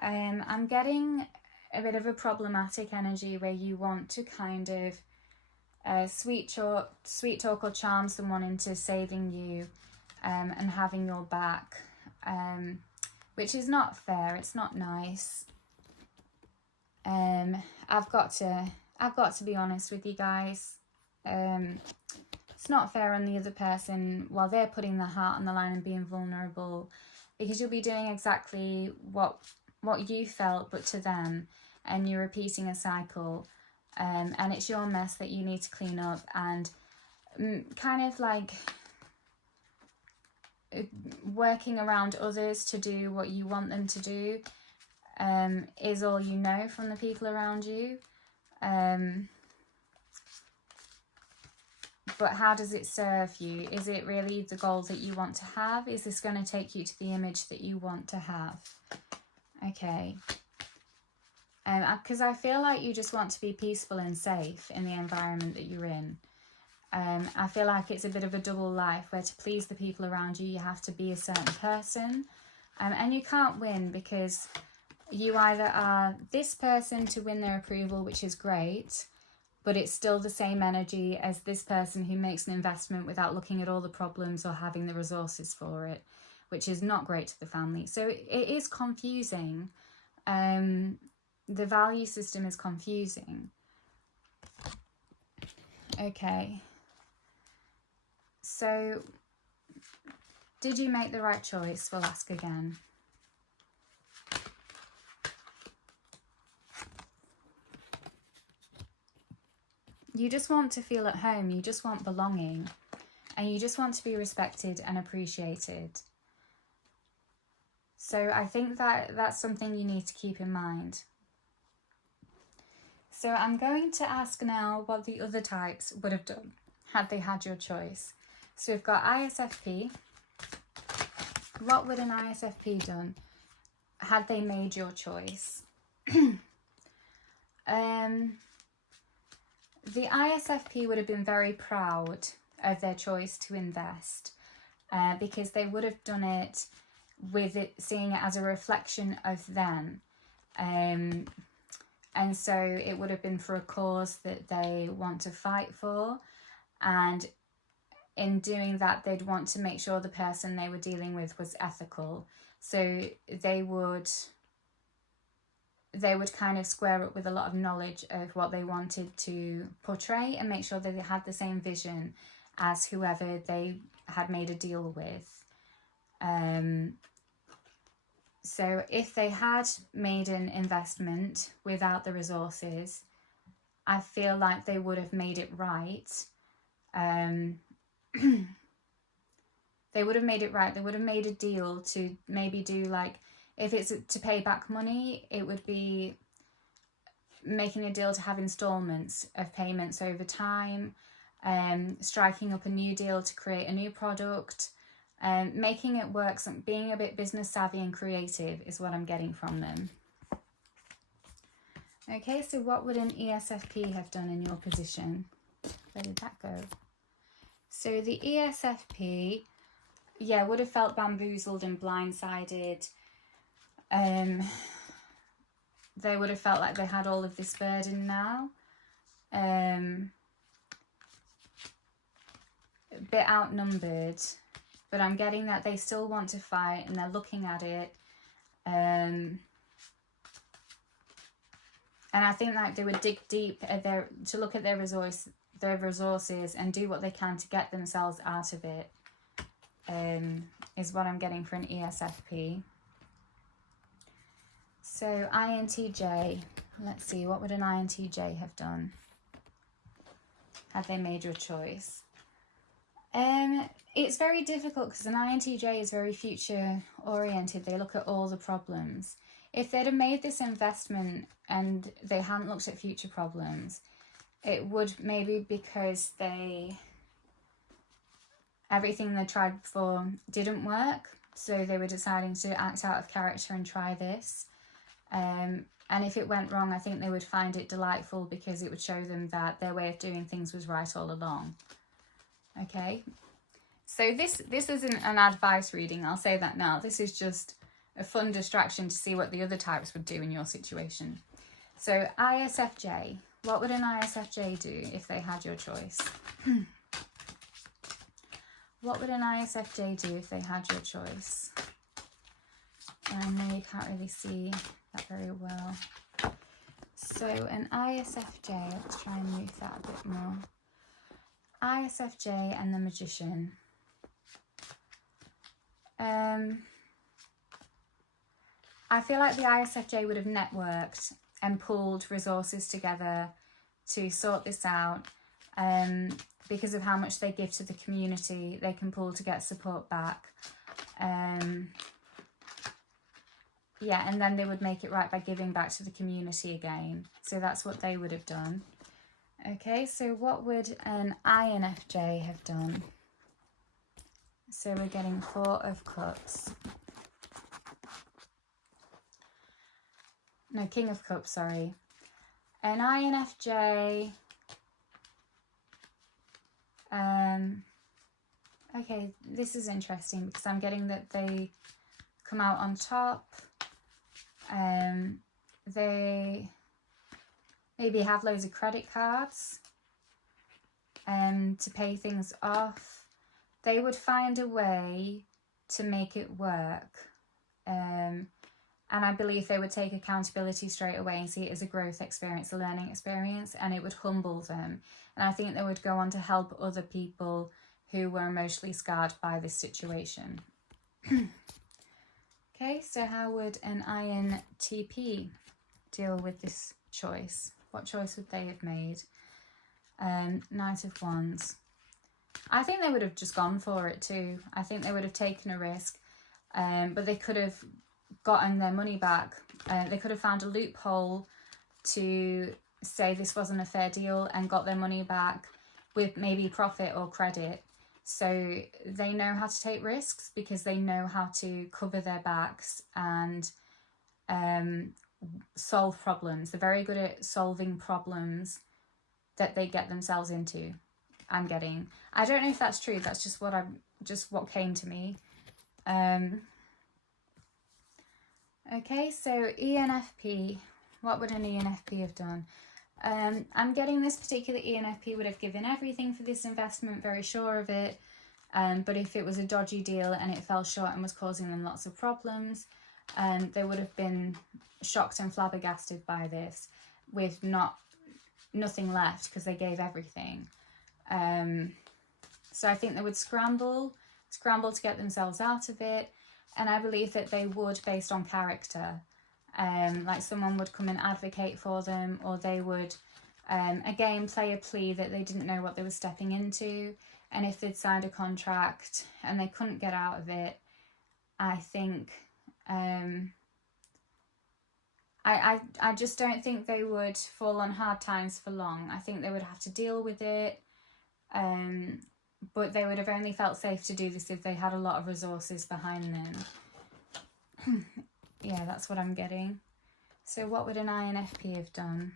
I'm getting a bit of a problematic energy where you want to kind of sweet talk or charm someone into saving you and having your back, which is not fair. It's not nice. I've got to be honest with you guys. It's not fair on the other person while they're putting their heart on the line and being vulnerable, because you'll be doing exactly what you felt, but to them, and you're repeating a cycle. And it's your mess that you need to clean up, and kind of like working around others to do what you want them to do is all you know from the people around you. But how does it serve you? Is it really the goal that you want to have? Is this going to take you to the image that you want to have? Okay. Because I feel like you just want to be peaceful and safe in the environment that you're in. I feel like it's a bit of a double life where to please the people around you, you have to be a certain person. And you can't win, because you either are this person to win their approval, which is great, but it's still the same energy as this person who makes an investment without looking at all the problems or having the resources for it, which is not great to the family. So it is confusing. The value system is confusing. Okay. So, did you make the right choice? We'll ask again. You just want to feel at home. You just want belonging. And you just want to be respected and appreciated. So I think that that's something you need to keep in mind. So I'm going to ask now what the other types would have done had they had your choice. So we've got ISFP. What would an ISFP done had they made your choice? The ISFP would have been very proud of their choice to invest because they would have done it with it, seeing it as a reflection of them. And so it would have been for a cause that they want to fight for. And in doing that, they'd want to make sure the person they were dealing with was ethical. So they would kind of square up with a lot of knowledge of what they wanted to portray and make sure that they had the same vision as whoever they had made a deal with. So if they had made an investment without the resources, I feel like they would have made it right. They would have made it right. They would have made a deal to maybe do, like, if it's to pay back money, it would be making a deal to have installments of payments over time, striking up a new deal to create a new product, making it work, being a bit business savvy and creative is what I'm getting from them. Okay, so what would an ESFP have done in your position? Where did that go? So the ESFP, yeah, would have felt bamboozled and blindsided. They would have felt like they had all of this burden now. A bit outnumbered, but I'm getting that they still want to fight and they're looking at it. And I think like they would dig deep at to look at their resources and do what they can to get themselves out of it. Is what I'm getting for an ESFP. So INTJ, let's see, what would an INTJ have done had they made your choice? It's very difficult because an INTJ is very future oriented. They look at all the problems. If they'd have made this investment and they hadn't looked at future problems, it would maybe because everything they tried before didn't work. So they were deciding to act out of character and try this. And if it went wrong, I think they would find it delightful because it would show them that their way of doing things was right all along. Okay, so this isn't an advice reading, I'll say that now. This is just a fun distraction to see what the other types would do in your situation. So ISFJ, what would an ISFJ do if they had your choice? What would an ISFJ do if they had your choice? And I know you can't really see that very well. So an ISFJ, let's try and move that a bit more. ISFJ and the Magician. I feel like the ISFJ would have networked and pulled resources together to sort this out. Because of how much they give to the community, they can pull to get support back. Yeah, and then they would make it right by giving back to the community again. So that's what they would have done. Okay, so what would an INFJ have done? So we're getting 4 of Cups. No, King of Cups, sorry. An INFJ... okay, this is interesting because I'm getting that they come out on top. They maybe have loads of credit cards to pay things off. They would find a way to make it work. And I believe they would take accountability straight away and see it as a growth experience, a learning experience, and it would humble them. And I think they would go on to help other people who were emotionally scarred by this situation. Okay, so how would an INTP deal with this choice? What choice would they have made? Knight of Wands. I think they would have just gone for it too. I think they would have taken a risk, but they could have gotten their money back. They could have found a loophole to say this wasn't a fair deal and got their money back with maybe profit or credit. So they know how to take risks because they know how to cover their backs and solve problems. They're very good at solving problems that they get themselves into. I'm getting. I don't know if that's true. That's just what came to me. Okay, so ENFP. What would an ENFP have done? I'm getting this particular ENFP would have given everything for this investment, very sure of it. But if it was a dodgy deal and it fell short and was causing them lots of problems, they would have been shocked and flabbergasted by this with nothing left because they gave everything. So I think they would scramble to get themselves out of it. And I believe that they would based on character. Like someone would come and advocate for them, or they would, again, play a plea that they didn't know what they were stepping into. And if they'd signed a contract and they couldn't get out of it, I think, I just don't think they would fall on hard times for long. I think they would have to deal with it. But they would have only felt safe to do this if they had a lot of resources behind them. Yeah, that's what I'm getting. So what would an INFP have done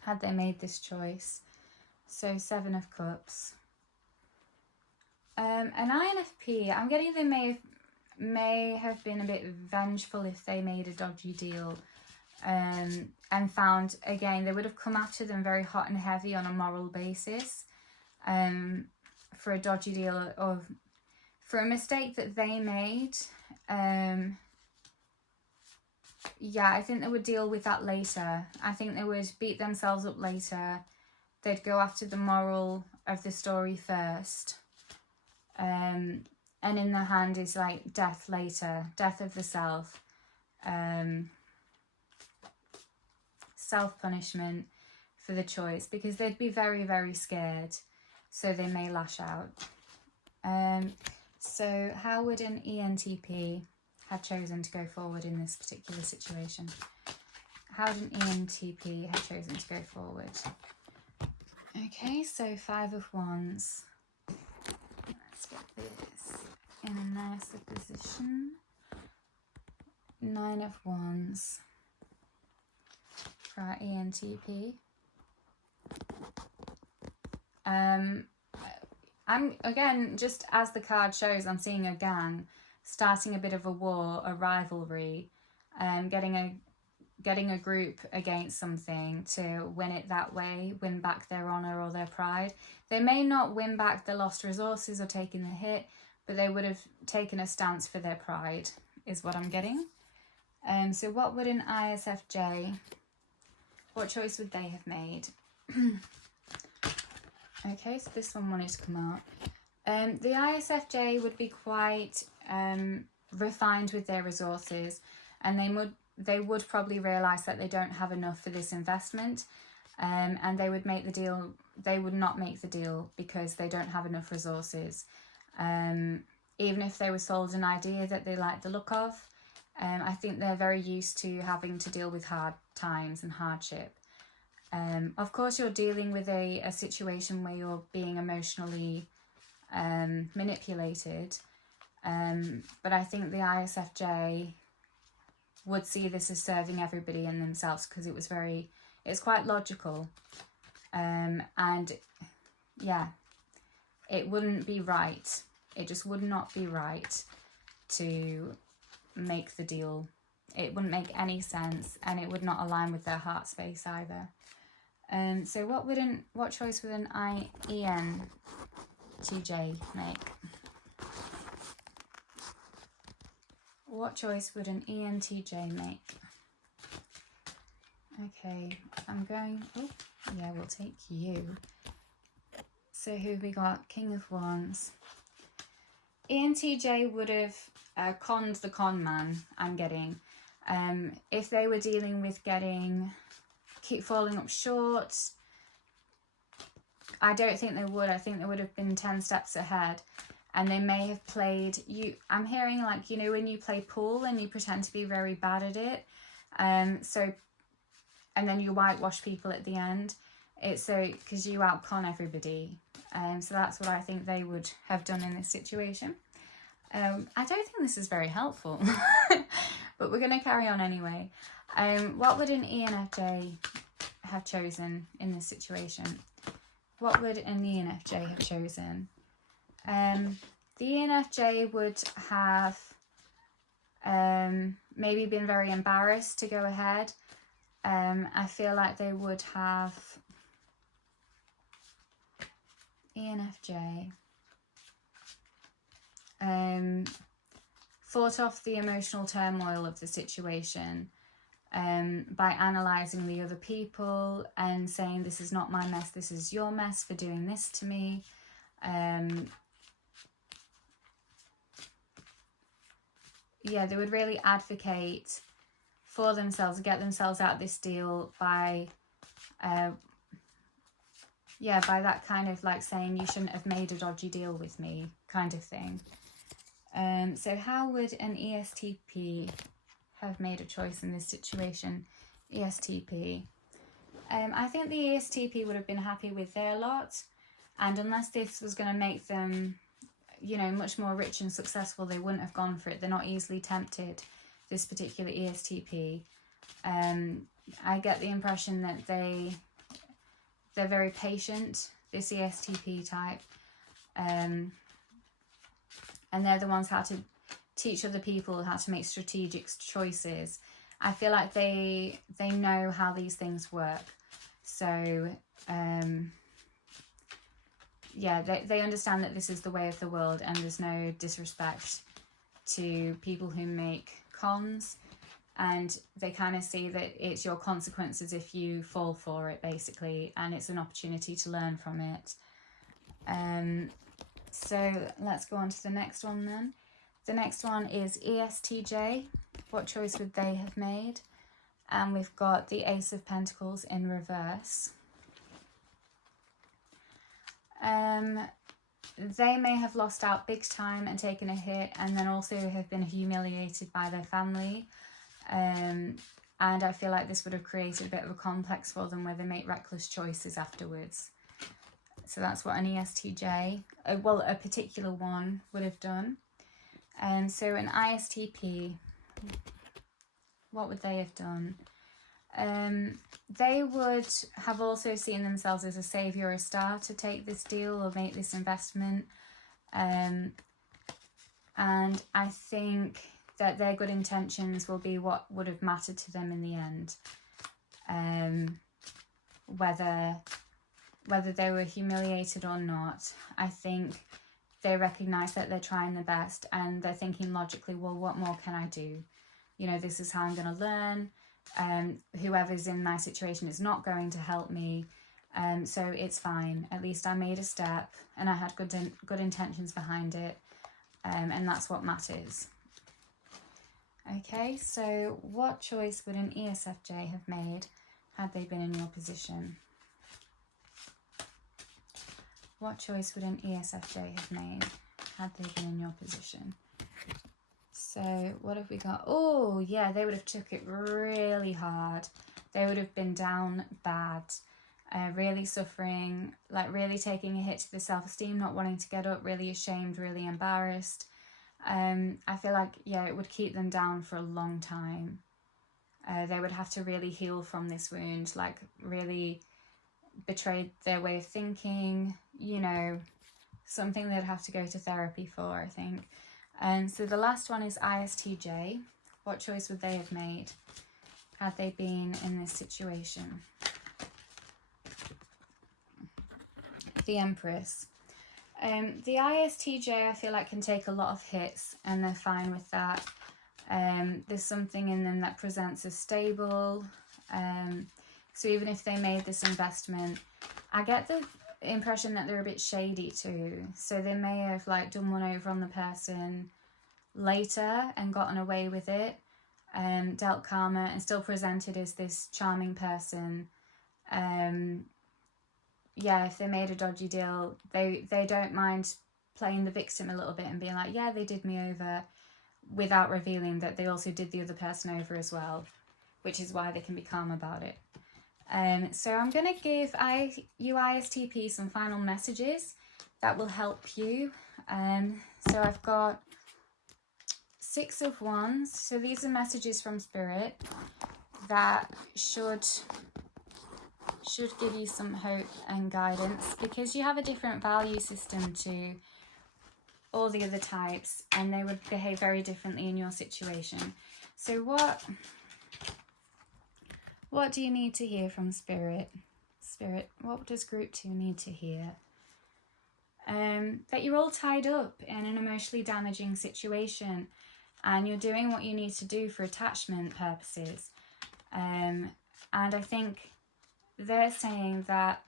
had they made this choice? So 7 of Cups. An INFP, I'm getting they may have been a bit vengeful if they made a dodgy deal. And found, again, they would have come after them very hot and heavy on a moral basis. For a dodgy deal or for a mistake that they made. Yeah, I think they would deal with that later. I think they would beat themselves up later. They'd go after the moral of the story first. And in their hand is like death later, death of the self. Self-punishment for the choice because they'd be very, very scared. So they may lash out. So how would an ENTP have chosen to go forward in this particular situation? How would an ENTP have chosen to go forward? Okay, so 5 of Wands. Let's get this. in a nicer position. 9 of Wands for our ENTP. I'm, again, just as the card shows, I'm seeing a gang starting a bit of a war, a rivalry, getting a group against something to win it that way, win back their honour or their pride. They may not win back the lost resources or taking the hit, but they would have taken a stance for their pride, is what I'm getting. So what would an ISFJ, what choice would they have made? Okay, so this one wanted to come out. The ISFJ would be quite refined with their resources, and they would probably realise that they don't have enough for this investment, and they would make the deal. They would not make the deal because they don't have enough resources. Even if they were sold an idea that they like the look of, I think they're very used to having to deal with hard times and hardship. Of course, you're dealing with a situation where you're being emotionally manipulated, but I think the ISFJ would see this as serving everybody and themselves, because it's quite logical, and yeah, it wouldn't be right. It just would not be right to make the deal. It wouldn't make any sense, and it would not align with their heart space either. So what choice would an ENTJ make? What choice would an ENTJ make? Okay, I'm going, oh, yeah, we'll take you. So who have we got? King of Wands. ENTJ would have conned the con man, I'm getting. If they were dealing with keep falling up short, I don't think they would. I think they would have been 10 steps ahead, and they may have played you. I'm hearing, like, you know, when you play pool and you pretend to be very bad at it, and then you whitewash people at the end. It's so because you outcon everybody. So that's what I think they would have done in this situation. I don't think this is very helpful, but we're going to carry on anyway. What would an ENFJ have chosen in this situation? What would an ENFJ have chosen? The ENFJ would have maybe been very embarrassed to go ahead. I feel like they would have ENFJ fought off the emotional turmoil of the situation by analysing the other people and saying, this is not my mess, this is your mess for doing this to me. Yeah, they would really advocate for themselves, get themselves out of this deal by that kind of like saying, you shouldn't have made a dodgy deal with me kind of thing. So how would an ESTP have made a choice in this situation? ESTP. I think the ESTP would have been happy with their lot, and unless this was going to make them, you know, much more rich and successful, they wouldn't have gone for it. They're not easily tempted, this particular ESTP. I get the impression that they're very patient, this ESTP type, and they're the ones how to teach other people how to make strategic choices. I feel like they know how these things work. So yeah, they understand that this is the way of the world, and there's no disrespect to people who make cons, and they kind of see that it's your consequences if you fall for it, basically, and it's an opportunity to learn from it. So let's go on to the next one then. The next one is ESTJ. What choice would they have made? And we've got the Ace of Pentacles in reverse. They may have lost out big time and taken a hit, and then also have been humiliated by their family. And I feel like this would have created a bit of a complex for them where they make reckless choices afterwards. So that's what an ESTJ, well, a particular one would have done. So an ISTP, what would they have done? They would have also seen themselves as a saviour or a star to take this deal or make this investment. And I think that their good intentions will be what would have mattered to them in the end. Whether they were humiliated or not, I think they recognise that they're trying their best and they're thinking logically, well, what more can I do? You know, this is how I'm going to learn. Whoever's in my situation is not going to help me. So it's fine. At least I made a step and I had good intentions behind it. And that's what matters. Okay, so what choice would an ESFJ have made had they been in your position? What choice would an ESFJ have made had they been in your position? So what have we got? Oh, yeah, they would have took it really hard. They would have been down bad, really suffering, like really taking a hit to the self-esteem, not wanting to get up, really ashamed, really embarrassed. I feel like, yeah, it would keep them down for a long time. They would have to really heal from this wound, like really betrayed their way of thinking, you know, something they'd have to go to therapy for, I think. And so the last one is ISTJ. What choice would they have made had they been in this situation? The Empress. The ISTJ, I feel like, can take a lot of hits and they're fine with that. There's something in them that presents as stable. So even if they made this investment, I get the impression that they're a bit shady too. So they may have like done one over on the person later and gotten away with it, dealt karma and still presented as this charming person. Yeah, if they made a dodgy deal, they don't mind playing the victim a little bit and being like, yeah, they did me over, without revealing that they also did the other person over as well, which is why they can be calm about it. So I'm going to give you ISTP some final messages that will help you. So I've got 6 of Wands. So these are messages from Spirit that should give you some hope and guidance, because you have a different value system to all the other types and they would behave very differently in your situation. So what do you need to hear from Spirit? Spirit, what does group 2 need to hear? That you're all tied up in an emotionally damaging situation and you're doing what you need to do for attachment purposes. And I think they're saying that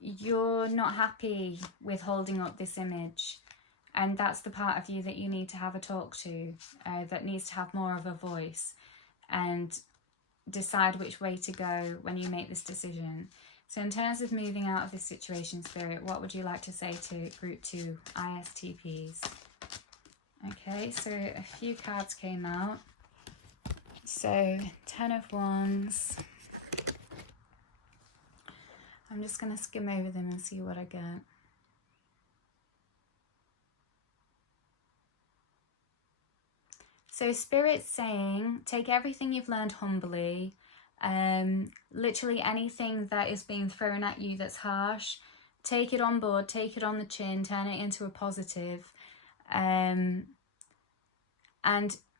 you're not happy with holding up this image, and that's the part of you that you need to have a talk to, that needs to have more of a voice and decide which way to go when you make this decision. So in terms of moving out of this situation, Spirit, what would you like to say to group 2 ISTPs? Okay, so a few cards came out. So 10 of Wands. I'm just going to skim over them and see what I get. So Spirit's saying, take everything you've learned humbly. Literally anything that is being thrown at you that's harsh, take it on board, take it on the chin, turn it into a positive. And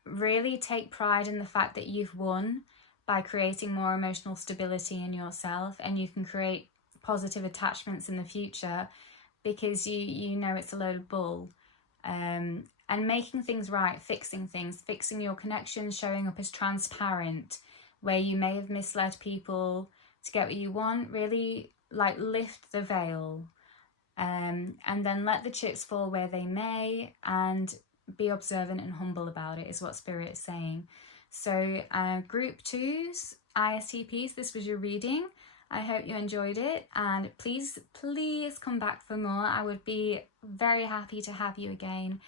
really take pride in the fact that you've won by creating more emotional stability in yourself, and you can create positive attachments in the future because you know it's a load of bull. And making things right, fixing things, fixing your connections, showing up as transparent where you may have misled people to get what you want. Really like lift the veil, and then let the chips fall where they may and be observant and humble about it is what Spirit is saying. So group 2's ISTPs, this was your reading. I hope you enjoyed it, and please come back for more. I would be very happy to have you again.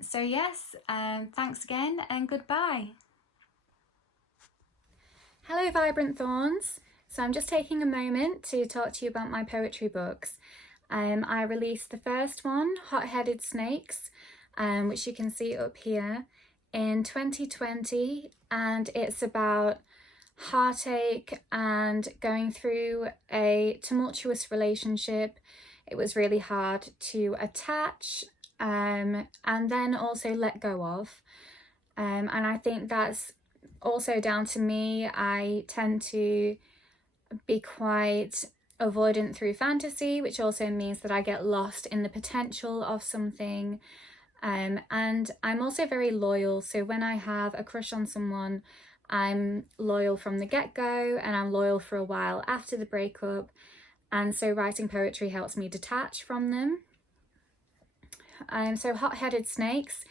So yes, thanks again and goodbye. Hello Vibrant Thorns. So I'm just taking a moment to talk to you about my poetry books. I released the first one, Hot-Headed Snakes, which you can see up here, in 2020, and it's about heartache and going through a tumultuous relationship. It was really hard to attach and then also let go of. And I think that's also down to me. I tend to be quite avoidant through fantasy, which also means that I get lost in the potential of something. And I'm also very loyal. So when I have a crush on someone, I'm loyal from the get-go, and I'm loyal for a while after the breakup. And so writing poetry helps me detach from them. So Hot-Headed Snakes,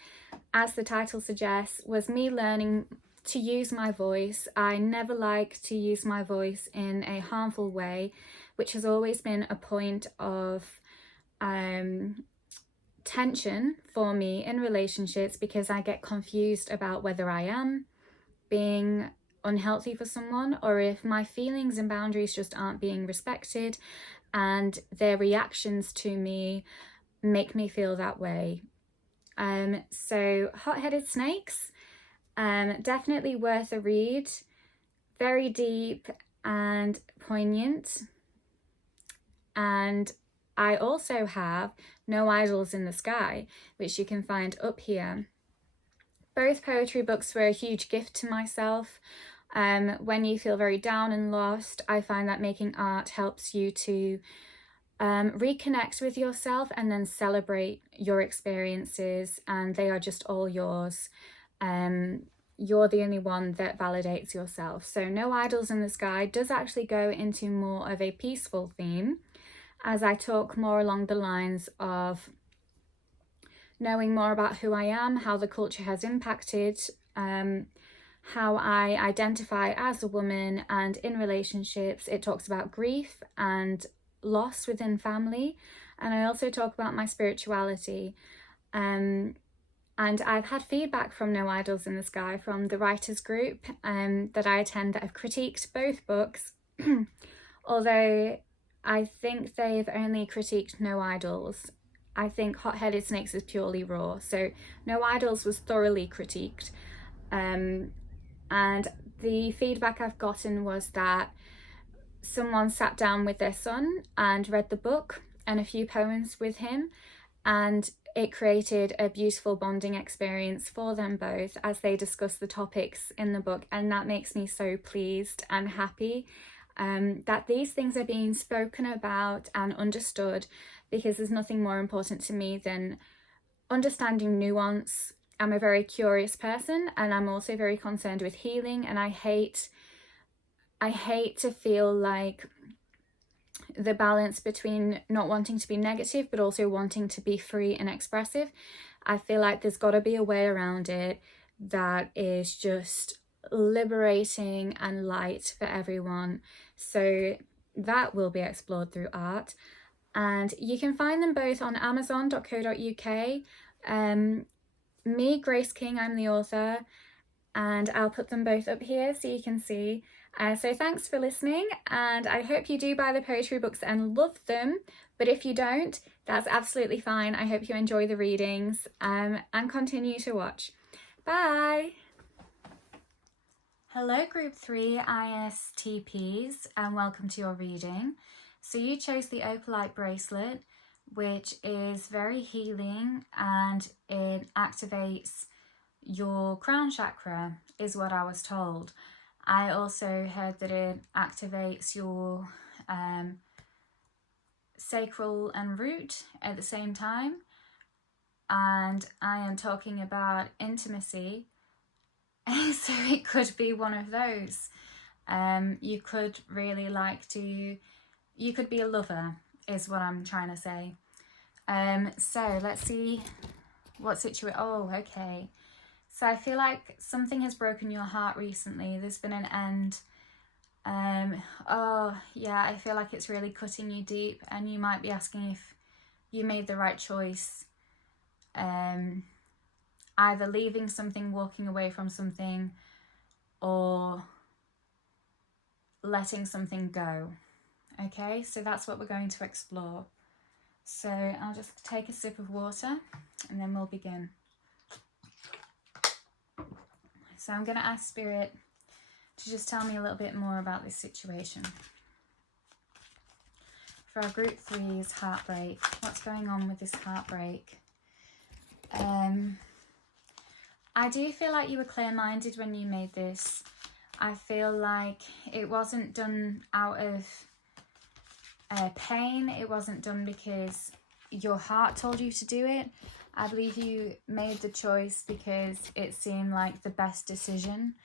as the title suggests, was me learning to use my voice. I never like to use my voice in a harmful way, which has always been a point of tension for me in relationships, because I get confused about whether I am being unhealthy for someone or if my feelings and boundaries just aren't being respected, and their reactions to me make me feel that way. So Hot-Headed Snakes, definitely worth a read. Very deep and poignant. And I also have No Idols in the Sky, which you can find up here. Both poetry books were a huge gift to myself. When you feel very down and lost, I find that making art helps you to reconnect with yourself and then celebrate your experiences, and they are just all yours. You're the only one that validates yourself. So No Idols in the Sky does actually go into more of a peaceful theme, as I talk more along the lines of knowing more about who I am, how the culture has impacted how I identify as a woman, and in relationships it talks about grief and loss within family, and I also talk about my spirituality. And I've had feedback from No Idols in the Sky from the writers group that I attend that have critiqued both books, although I think they've only critiqued No Idols. I think Hot-Headed Snakes is purely raw, so No Idols was thoroughly critiqued. And the feedback I've gotten was that someone sat down with their son and read the book and a few poems with him, and it created a beautiful bonding experience for them both as they discuss the topics in the book. And that makes me so pleased and happy that these things are being spoken about and understood, because there's nothing more important to me than understanding nuance. I'm a very curious person, and I'm also very concerned with healing, and I hate to feel like the balance between not wanting to be negative but also wanting to be free and expressive. I feel like there's got to be a way around it that is just liberating and light for everyone. So that will be explored through art, and you can find them both on amazon.co.uk. Me, Grace King, I'm the author, and I'll put them both up here so you can see. So thanks for listening, and I hope you do buy the poetry books and love them, but if you don't, that's absolutely fine. I hope you enjoy the readings and continue to watch. Bye! Hello Group 3 ISTPs, and welcome to your reading. So you chose the opalite bracelet, which is very healing, and it activates your crown chakra, is what I was told. I also heard that it activates your sacral and root at the same time, and I am talking about intimacy, so it could be one of those. You could really like to, you could be a lover, is what I'm trying to say. So let's see what situation. Oh, okay. So I feel like something has broken your heart recently. There's been an end. Oh yeah, I feel like it's really cutting you deep, and you might be asking if you made the right choice. Either leaving something, walking away from something, or letting something go. Okay, so that's what we're going to explore. So I'll just take a sip of water and then we'll begin. So I'm going to ask Spirit to just tell me a little bit more about this situation. For our group 3's heartbreak, what's going on with this heartbreak? I do feel like you were clear-minded when you made this. I feel like it wasn't done out of pain. It wasn't done because your heart told you to do it. I believe you made the choice because it seemed like the best decision,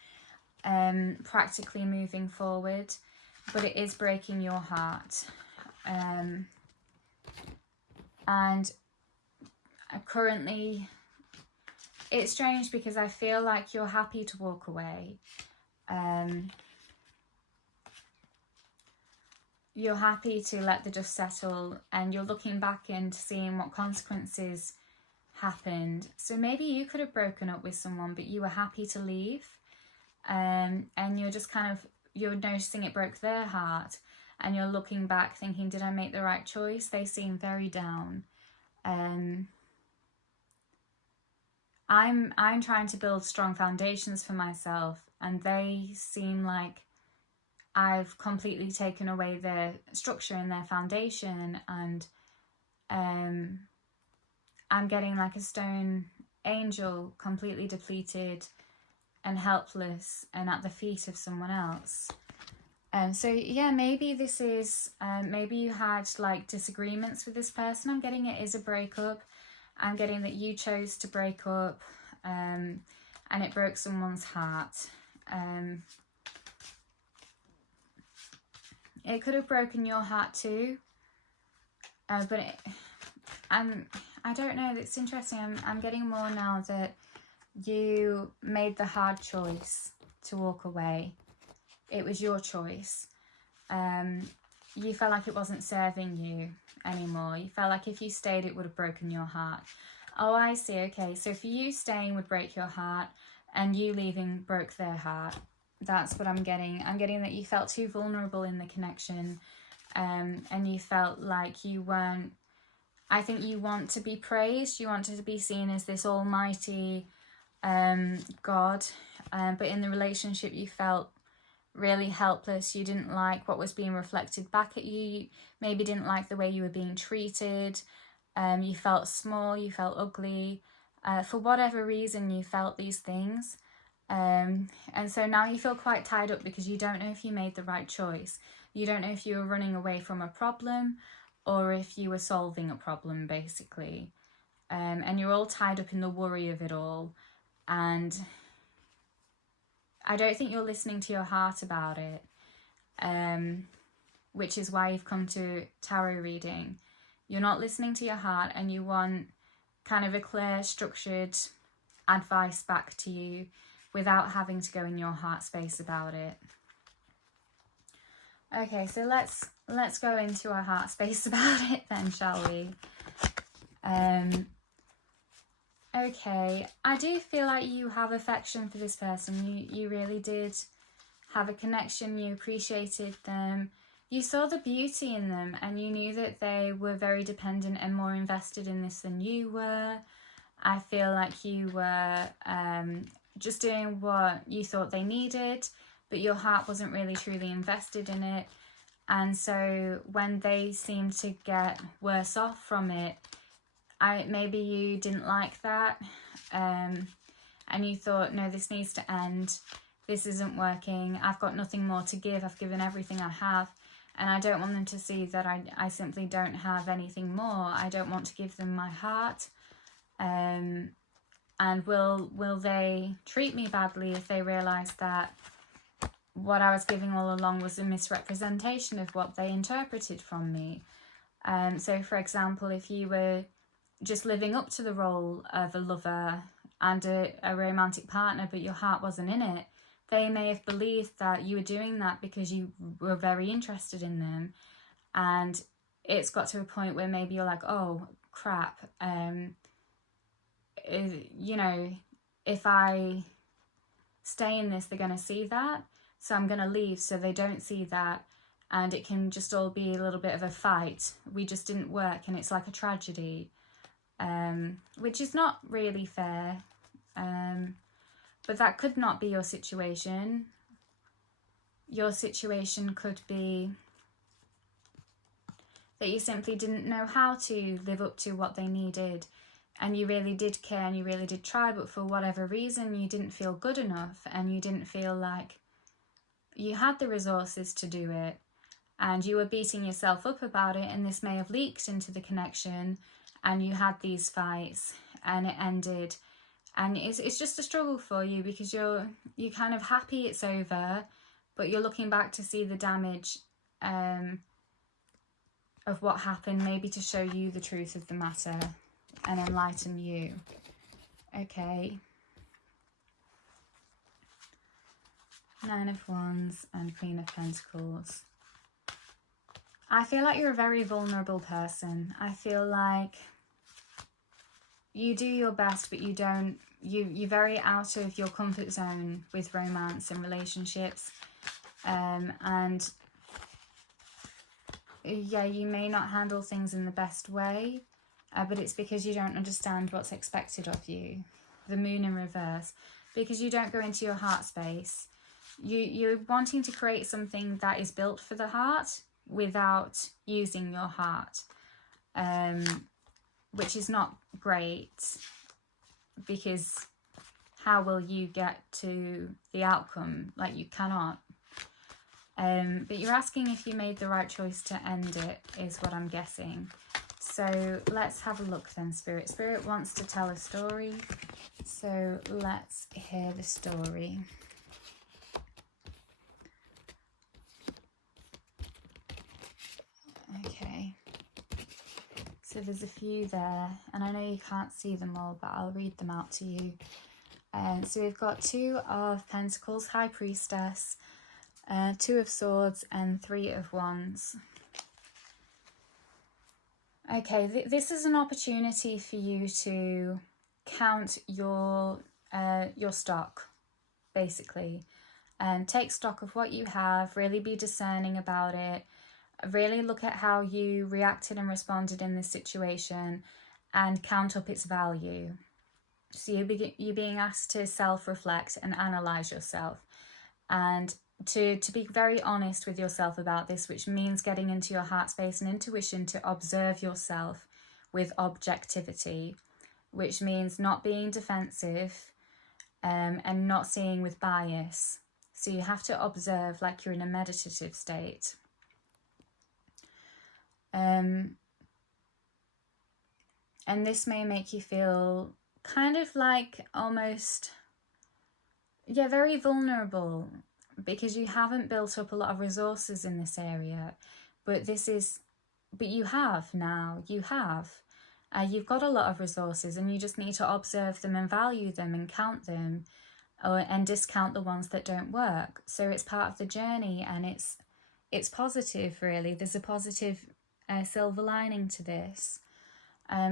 practically moving forward, but it is breaking your heart. And currently, it's strange because I feel like you're happy to walk away. You're happy to let the dust settle, and you're looking back and seeing what consequences happened. So maybe you could have broken up with someone, but you were happy to leave, and you're just you're noticing it broke their heart, and you're looking back thinking, did I make the right choice? They seem very down. I'm trying to build strong foundations for myself, and they seem like I've completely taken away their structure and their foundation, and I'm getting like a stone angel, completely depleted and helpless and at the feet of someone else. So yeah, maybe this is, maybe you had like disagreements with this person. I'm getting it is a breakup. I'm getting that you chose to break up, and it broke someone's heart. It could have broken your heart too, but I don't know. It's interesting. I'm getting more now that you made the hard choice to walk away. It was your choice. You felt like it wasn't serving you anymore. You felt like if you stayed, it would have broken your heart. Oh, I see. Okay, so for you, staying would break your heart, and you leaving broke their heart. That's what I'm getting. I'm getting that you felt too vulnerable in the connection, and you felt like you weren't. I think you want to be praised. You want to be seen as this almighty God, but in the relationship you felt really helpless. You didn't like what was being reflected back at you. You maybe didn't like the way you were being treated. You felt small, you felt ugly. For whatever reason, you felt these things. And so now you feel quite tied up because you don't know if you made the right choice. You don't know if you were running away from a problem or if you were solving a problem, basically. And you're all tied up in the worry of it all. And I don't think you're listening to your heart about it, which is why you've come to tarot reading. You're not listening to your heart, and you want kind of a clear, structured advice back to you without having to go in your heart space about it. Okay, so let's go into our heart space about it then, shall we? Okay, I do feel like you have affection for this person. You really did have a connection. You appreciated them. You saw the beauty in them, and you knew that they were very dependent and more invested in this than you were. I feel like you were just doing what you thought they needed, but your heart wasn't really truly invested in it. And so when they seemed to get worse off from it, maybe you didn't like that, and you thought, no, this needs to end. This isn't working. I've got nothing more to give. I've given everything I have, and I don't want them to see that I simply don't have anything more. I don't want to give them my heart. And will they treat me badly if they realise that what I was giving all along was a misrepresentation of what they interpreted from me? So, for example, if you were just living up to the role of a lover and a romantic partner, but your heart wasn't in it, they may have believed that you were doing that because you were very interested in them. And it's got to a point where maybe you're like, oh crap, you know, if I stay in this, they're going to see that, so I'm going to leave so they don't see that. and it can just all be a little bit of a fight. We just didn't work, and it's like a tragedy, which is not really fair. But that could not be your situation. Your situation could be that you simply didn't know how to live up to what they needed, and you really did care and you really did try, but for whatever reason you didn't feel good enough, and you didn't feel like you had the resources to do it, and you were beating yourself up about it, and this may have leaked into the connection, and you had these fights and it ended, and it's just a struggle for you because you're kind of happy it's over, but you're looking back to see the damage of what happened, maybe to show you the truth of the matter and enlighten you. Okay. 9 of Wands and Queen of Pentacles. I feel like you're a very vulnerable person. I feel like you do your best, but you don't, you're very out of your comfort zone with romance and relationships. And yeah, you may not handle things in the best way, but it's because you don't understand what's expected of you. The Moon in reverse. Because you don't go into your heart space. You're wanting to create something that is built for the heart without using your heart, which is not great, because how will you get to the outcome? Like, you cannot. But you're asking if you made the right choice to end it, is what I'm guessing. So let's have a look then, Spirit. Spirit wants to tell a story, so let's hear the story. Okay, so there's a few there, and I know you can't see them all, but I'll read them out to you. So we've got 2 of Pentacles, High Priestess, 2 of Swords, and 3 of Wands. Okay, this is an opportunity for you to count your stock, basically, and take stock of what you have, really be discerning about it, really look at how you reacted and responded in this situation, and count up its value. So you're being asked to self-reflect and analyse yourself, and to be very honest with yourself about this, which means getting into your heart space and intuition to observe yourself with objectivity, which means not being defensive and not seeing with bias. So you have to observe like you're in a meditative state. And this may make you feel kind of like almost, yeah, very vulnerable, because you haven't built up a lot of resources in this area, but you have now, you've got a lot of resources, and you just need to observe them and value them and count them, and discount the ones that don't work. So it's part of the journey, and it's positive, really. There's a positive silver lining to this,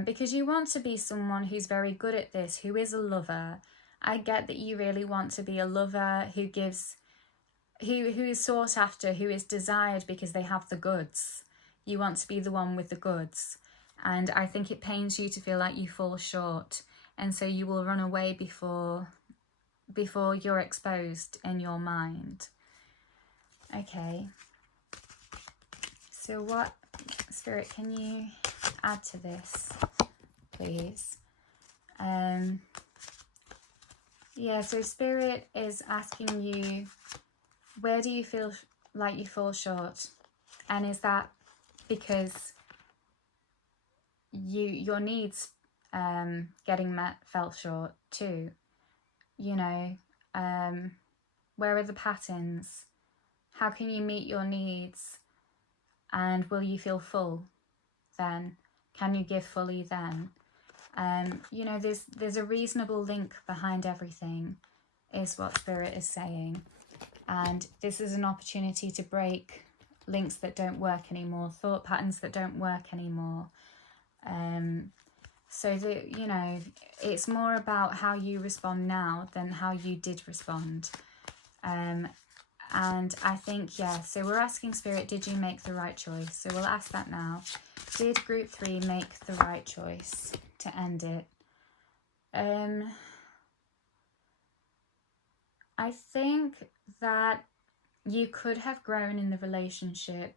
because you want to be someone who's very good at this, who is a lover. I get that you really want to be a lover who gives, who is sought after, who is desired because they have the goods. You want to be the one with the goods. And I think it pains you to feel like you fall short. And so you will run away before you're exposed in your mind. Okay. So what, Spirit, can you add to this, please? Yeah, so Spirit is asking you, where do you feel like you fall short? And is that because your needs getting met fell short too? You know, where are the patterns? How can you meet your needs? And will you feel full then? Can you give fully then? You know, there's a reasonable link behind everything, is what Spirit is saying. And this is an opportunity to break links that don't work anymore, thought patterns that don't work anymore. So that, you know, it's more about how you respond now than how you did respond. And I think, yeah, so we're asking Spirit, did you make the right choice? So we'll ask that now. Did group 3 make the right choice to end it? I think that you could have grown in the relationship.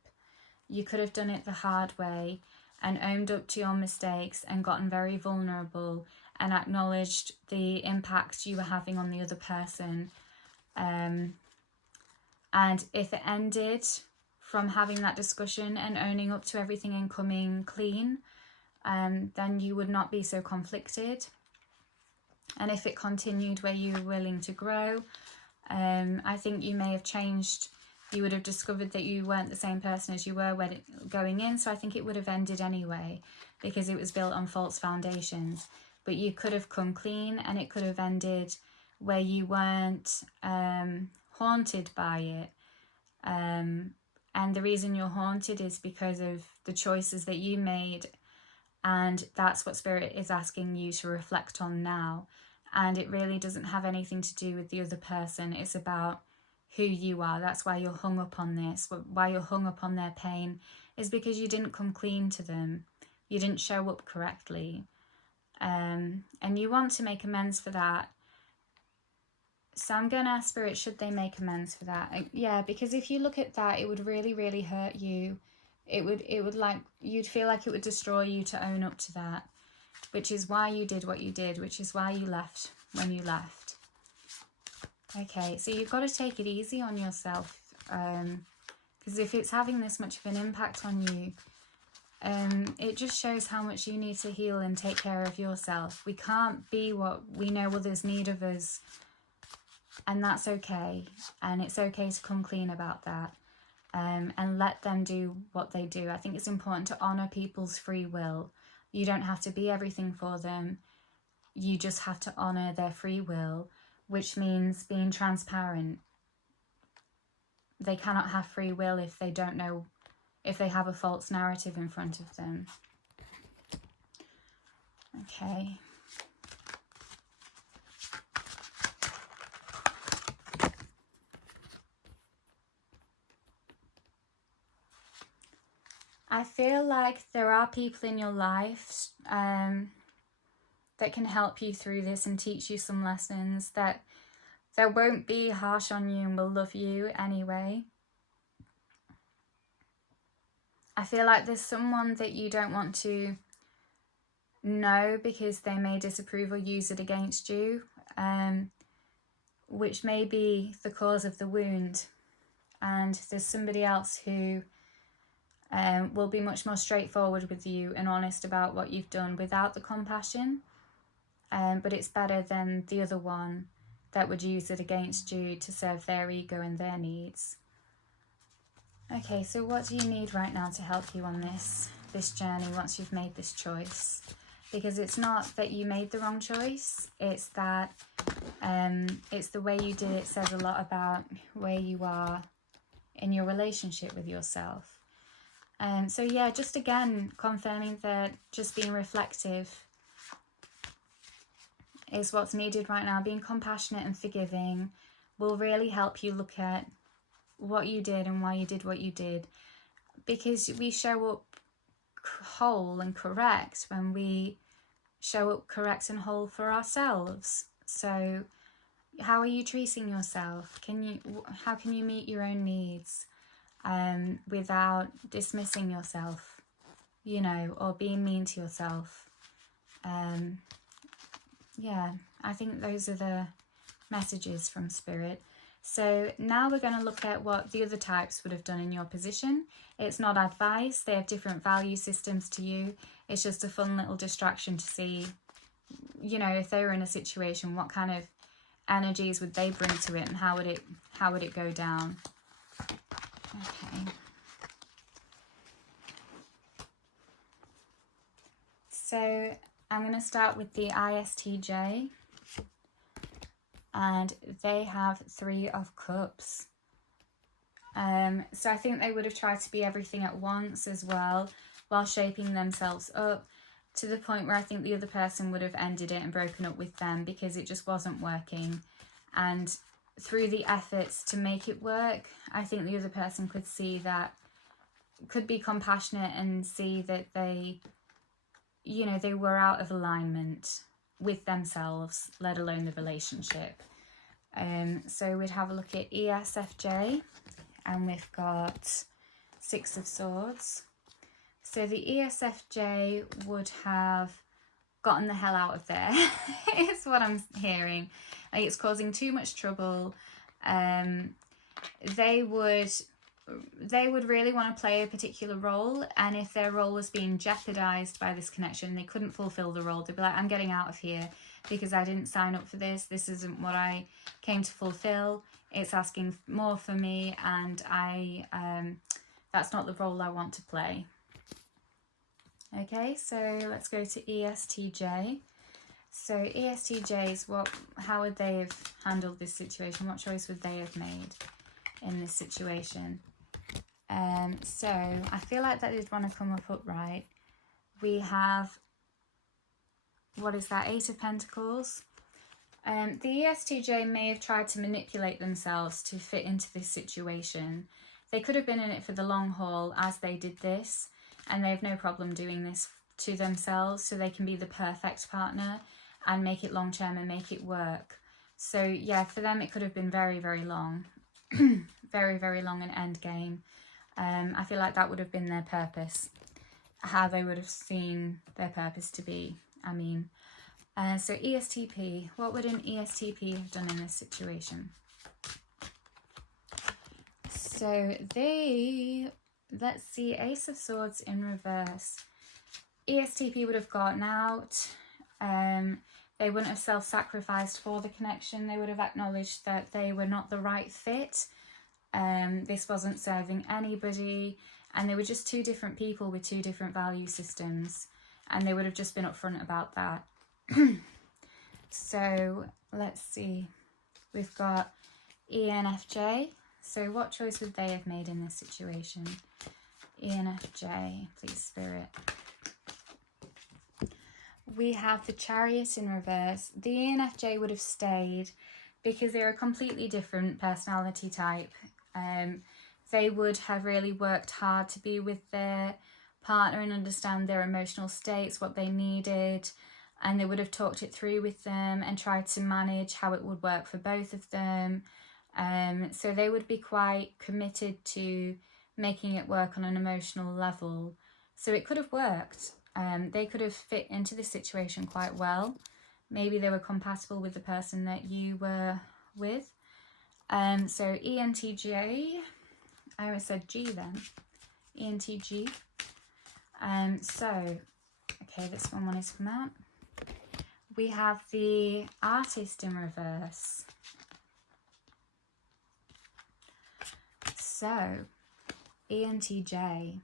You could have done it the hard way and owned up to your mistakes and gotten very vulnerable and acknowledged the impact you were having on the other person. And if it ended from having that discussion and owning up to everything and coming clean, then you would not be so conflicted. And if it continued where you were willing to grow, I think you may have changed. You would have discovered that you weren't the same person as you were when going in. So I think it would have ended anyway because it was built on false foundations. But you could have come clean and it could have ended where you weren't haunted by it. And the reason you're haunted is because of the choices that you made. And that's what Spirit is asking you to reflect on now. And it really doesn't have anything to do with the other person. It's about who you are. That's why you're hung up on this. Why you're hung up on their pain is because you didn't come clean to them. You didn't show up correctly. And you want to make amends for that. So I'm going to ask Spirit, should they make amends for that? Yeah, because if you look at that, it would really, really hurt you. It would like, you'd feel like it would destroy you to own up to that, which is why you did what you did, which is why you left when you left. Okay, so you've got to take it easy on yourself, because if it's having this much of an impact on you, it just shows how much you need to heal and take care of yourself. We can't be what we know others need of us, and that's okay. And it's okay to come clean about that, and let them do what they do. I think it's important to honour people's free will. You don't have to be everything for them. You just have to honour their free will, which means being transparent. They cannot have free will if they don't know, if they have a false narrative in front of them. Okay. I feel like there are people in your life that can help you through this and teach you some lessons, that won't be harsh on you and will love you anyway. I feel like there's someone that you don't want to know because they may disapprove or use it against you, which may be the cause of the wound. And there's somebody else who will be much more straightforward with you and honest about what you've done without the compassion. But it's better than the other one that would use it against you to serve their ego and their needs. Okay, so what do you need right now to help you on this journey once you've made this choice? Because it's not that you made the wrong choice, it's that it's the way you did it says a lot about where you are in your relationship with yourself. So yeah, just again confirming that just being reflective is what's needed right now. Being compassionate and forgiving will really help you look at what you did and why you did what you did, because we show up whole and correct when we show up correct and whole for ourselves. So how are you treating yourself? How can you meet your own needs without dismissing yourself, or being mean to yourself? Yeah, I think those are the messages from Spirit. So now we're going to look at what the other types would have done in your position. It's not advice. They have different value systems to you. It's just a fun little distraction to see, if they were in a situation, what kind of energies would they bring to it and how would it go down? Okay. So I'm going to start with the ISTJ. And they have 3 of Cups. So I think they would have tried to be everything at once as well, while shaping themselves up to the point where I think the other person would have ended it and broken up with them because it just wasn't working. And through the efforts to make it work, I think the other person could see that, could be compassionate and see that they, you know, they were out of alignment with themselves, let alone the relationship. So we'd have a look at ESFJ, and we've got 6 of Swords. So the ESFJ would have gotten the hell out of there, is what I'm hearing. Like, it's causing too much trouble. They would really want to play a particular role, and if their role was being jeopardized by this connection, they couldn't fulfill the role. They'd be like, I'm getting out of here because I didn't sign up for this. This isn't what I came to fulfill. It's asking more for me, and that's not the role I want to play. Okay, so let's go to ESTJ. So ESTJs, how would they have handled this situation? What choice would they have made in this situation? So I feel like that did want to come up upright. We have, what is that, 8 of Pentacles. The ESTJ may have tried to manipulate themselves to fit into this situation. They could have been in it for the long haul as they did this, and they have no problem doing this to themselves, so they can be the perfect partner and make it long term and make it work. So yeah, for them it could have been very, very long. Very, very long and end game. I feel like that would have been their purpose, how they would have seen their purpose to be. I mean, so ESTP, what would an ESTP have done in this situation? So let's see, Ace of Swords in reverse. ESTP would have gotten out. They wouldn't have self-sacrificed for the connection. They would have acknowledged that they were not the right fit. This wasn't serving anybody, and they were just 2 different people with 2 different value systems, and they would have just been upfront about that. So let's see, we've got ENFJ. So what choice would they have made in this situation? ENFJ, please Spirit. We have the Chariot in reverse. The ENFJ would have stayed because they're a completely different personality type. They would have really worked hard to be with their partner and understand their emotional states, what they needed, and they would have talked it through with them and tried to manage how it would work for both of them. So they would be quite committed to making it work on an emotional level. So it could have worked. They could have fit into this situation quite well. Maybe they were compatible with the person that you were with. So ENTJ, I always said G then, ENTG. So, okay, this one wanted to come out. We have the Artist in reverse. So, ENTJ,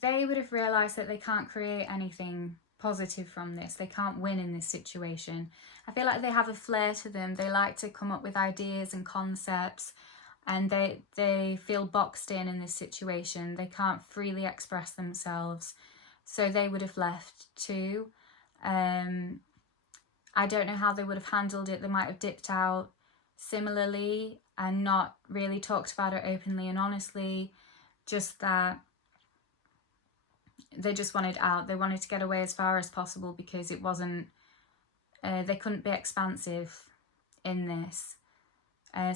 they would have realised that they can't create anything positive from this. They can't win in this situation. I feel like they have a flair to them. They like to come up with ideas and concepts, and they feel boxed in this situation. They can't freely express themselves, so they would have left too. I don't know how they would have handled it. They might have dipped out similarly and not really talked about it openly and honestly, just that they just wanted out. They wanted to get away as far as possible because it wasn't, they couldn't be expansive in this.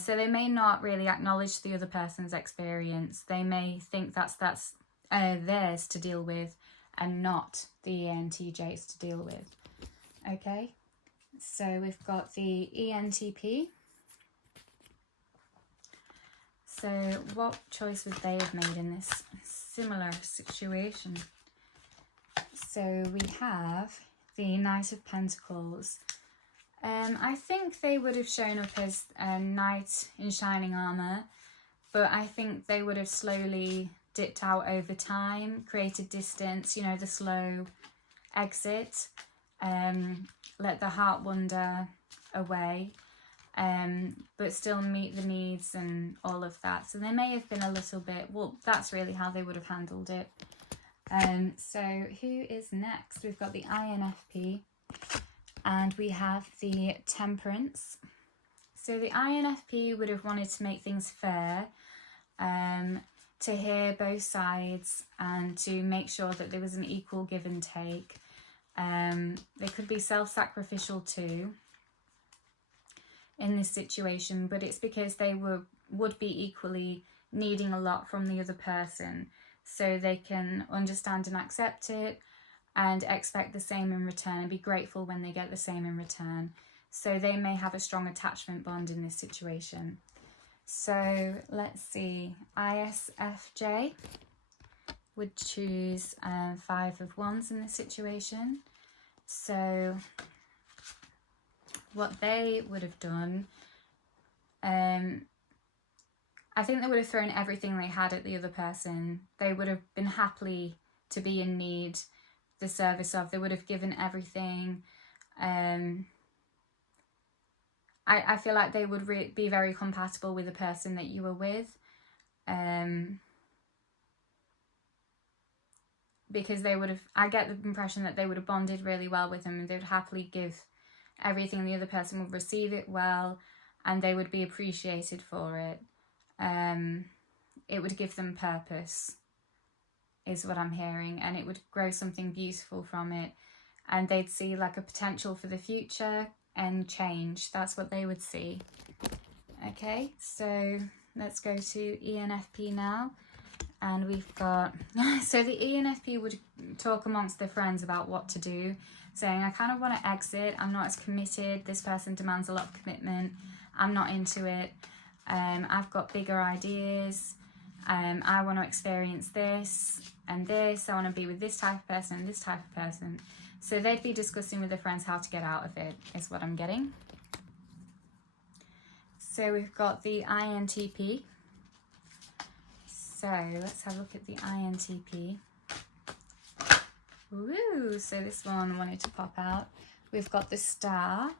So they may not really acknowledge the other person's experience. They may think that's theirs to deal with and not the ENTJs to deal with. Okay, so we've got the ENTP. So what choice would they have made in this similar situation? So we have the Knight of Pentacles. I think they would have shown up as a knight in shining armour, but I think they would have slowly dipped out over time, created distance, you know, the slow exit, let the heart wander away, but still meet the needs and all of that. So they may have been a little bit, well, that's really how they would have handled it. So who is next? We've got the INFP, and we have the Temperance. So the INFP would have wanted to make things fair, to hear both sides and to make sure that there was an equal give and take. They could be self-sacrificial too in this situation, but it's because they would be equally needing a lot from the other person, so they can understand and accept it and expect the same in return and be grateful when they get the same in return. So they may have a strong attachment bond in this situation. So let's see, ISFJ would choose 5 of Wands in this situation. So what they would have done, I think they would have thrown everything they had at the other person. They would have been happy to be in need, the service of. They would have given everything. I feel like they would be very compatible with the person that you were with. Because they would have, I get the impression that they would have bonded really well with them, and they would happily give everything. The other person would receive it well, and they would be appreciated for it. It would give them purpose, is what I'm hearing, and it would grow something beautiful from it, and they'd see like a potential for the future and change. That's what they would see. Okay, so let's go to ENFP now. And we've got, so the ENFP would talk amongst their friends about what to do, saying, I kind of want to exit, I'm not as committed, this person demands a lot of commitment, I'm not into it, I've got bigger ideas, I want to experience this and this, I want to be with this type of person and this type of person. So they'd be discussing with their friends how to get out of it, is what I'm getting. So we've got the INTP. So let's have a look at the INTP. Woo! So this one wanted to pop out. We've got the star.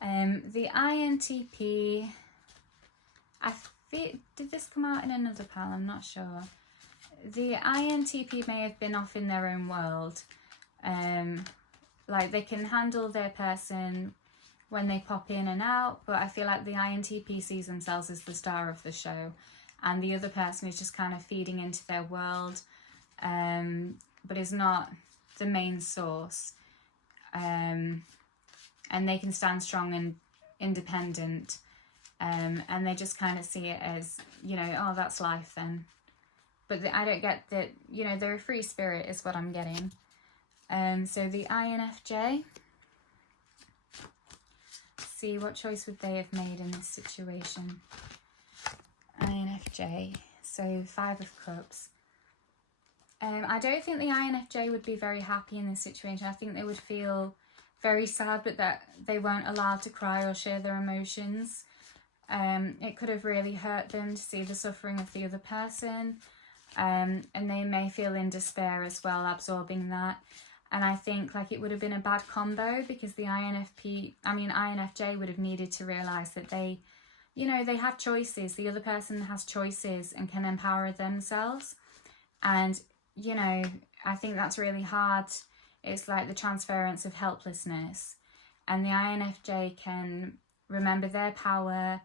The INTP, did this come out in another pile? I'm not sure. The INTP may have been off in their own world. Like they can handle their person when they pop in and out, but I feel like the INTP sees themselves as the star of the show, and the other person is just kind of feeding into their world, but is not the main source. And they can stand strong and independent, and they just kind of see it as, you know, oh, that's life then. But I don't get that, you know, they're a free spirit is what I'm getting. So the INFJ, see what choice would they have made in this situation. INFJ, so 5 of Cups. I don't think the INFJ would be very happy in this situation. I think they would feel very sad, but that they weren't allowed to cry or share their emotions. It could have really hurt them to see the suffering of the other person, and they may feel in despair as well, absorbing that. And I think like it would have been a bad combo, because the INFJ would have needed to realise that they, you know, they have choices. The other person has choices and can empower themselves. And, you know, I think that's really hard. It's like the transference of helplessness. And the INFJ can remember their power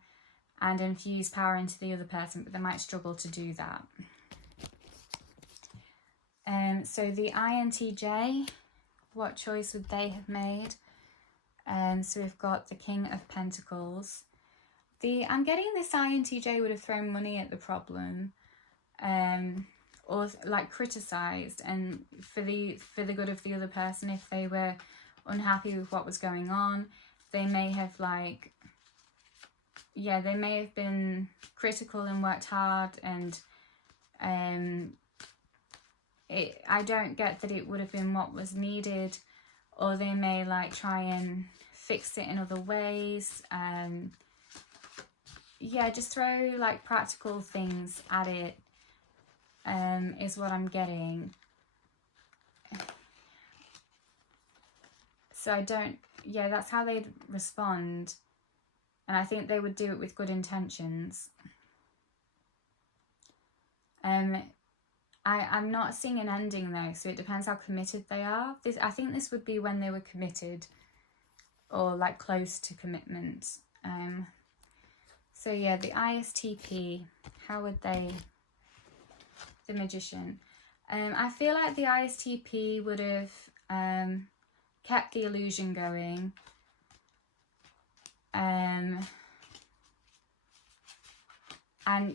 and infuse power into the other person, but they might struggle to do that. So the INTJ, what choice would they have made? So we've got the King of Pentacles. I'm getting this INTJ would have thrown money at the problem, or like criticised, and for the good of the other person. If they were unhappy with what was going on, they may have like, yeah, they may have been critical and worked hard, and I don't get that it would have been what was needed, or they may like try and fix it in other ways. Yeah, just throw like practical things at it, is what I'm getting. So I don't, yeah, that's how they'd respond. And I think they would do it with good intentions. I'm not seeing an ending though, so it depends how committed they are. I think this would be when they were committed, or like close to commitment. So yeah, the ISTP, how would they, the Magician. I feel like the ISTP would have kept the illusion going. And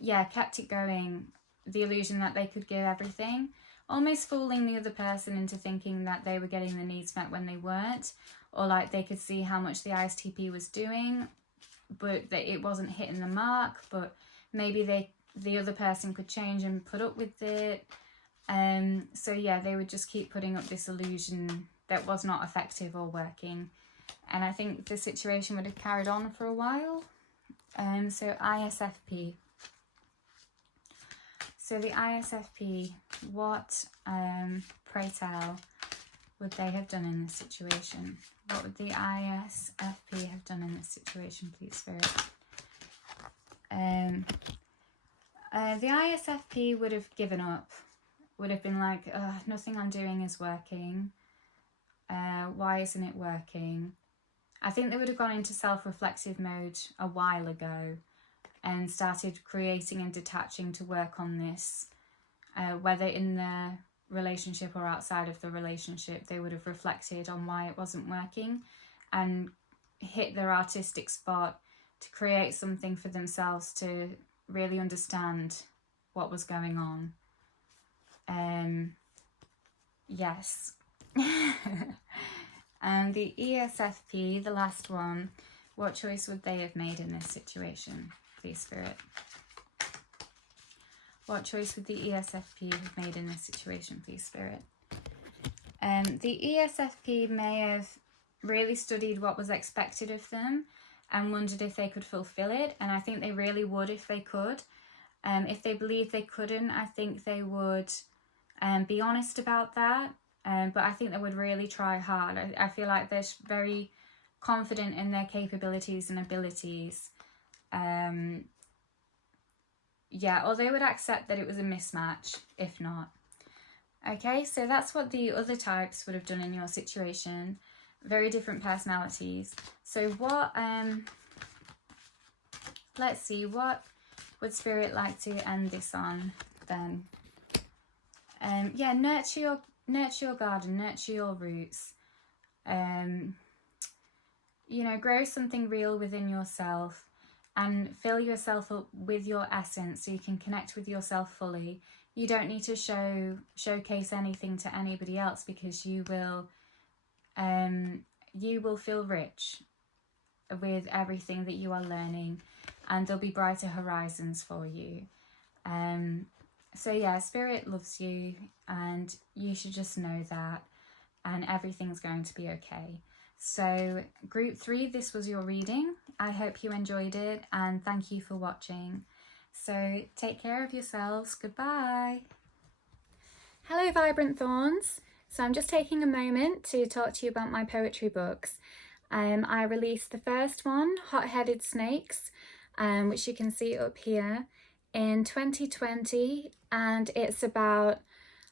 yeah, kept it going, the illusion that they could give everything, almost fooling the other person into thinking that they were getting their needs met when they weren't, or like they could see how much the ISTP was doing, but that it wasn't hitting the mark, but maybe the other person could change and put up with it. So yeah, they would just keep putting up this illusion that was not effective or working. And I think the situation would have carried on for a while. So ISFP. So the ISFP, what, pray tell, would they have done in this situation? What would the ISFP have done in this situation, please, Spirit? The ISFP would have given up, would have been like, nothing I'm doing is working. Why isn't it working? I think they would have gone into self-reflexive mode a while ago and started creating and detaching to work on this. Whether in the relationship or outside of the relationship, they would have reflected on why it wasn't working and hit their artistic spot to create something for themselves to really understand what was going on. Yes. And the ESFP, the last one, what choice would they have made in this situation, please, Spirit? What choice would the ESFP have made in this situation, please, Spirit? The ESFP may have really studied what was expected of them and wondered if they could fulfill it. And I think they really would if they could. If they believed they couldn't, I think they would be honest about that. But I think they would really try hard. I feel like they're very confident in their capabilities and abilities. Yeah, or they would accept that it was a mismatch, if not. Okay, so that's what the other types would have done in your situation. Very different personalities. So what, let's see, what would Spirit like to end this on then? Yeah, nurture your garden, nurture your roots. You know, grow something real within yourself and fill yourself up with your essence so you can connect with yourself fully. You don't need to showcase anything to anybody else, because you will feel rich with everything that you are learning, and there'll be brighter horizons for you. So yeah, Spirit loves you, and you should just know that, and everything's going to be okay. So group 3, this was your reading. I hope you enjoyed it, and thank you for watching. So take care of yourselves. Goodbye. Hello, Vibrant Thorns. So I'm just taking a moment to talk to you about my poetry books. I released the first one, Hot-Headed Snakes, which you can see up here, in 2020, and it's about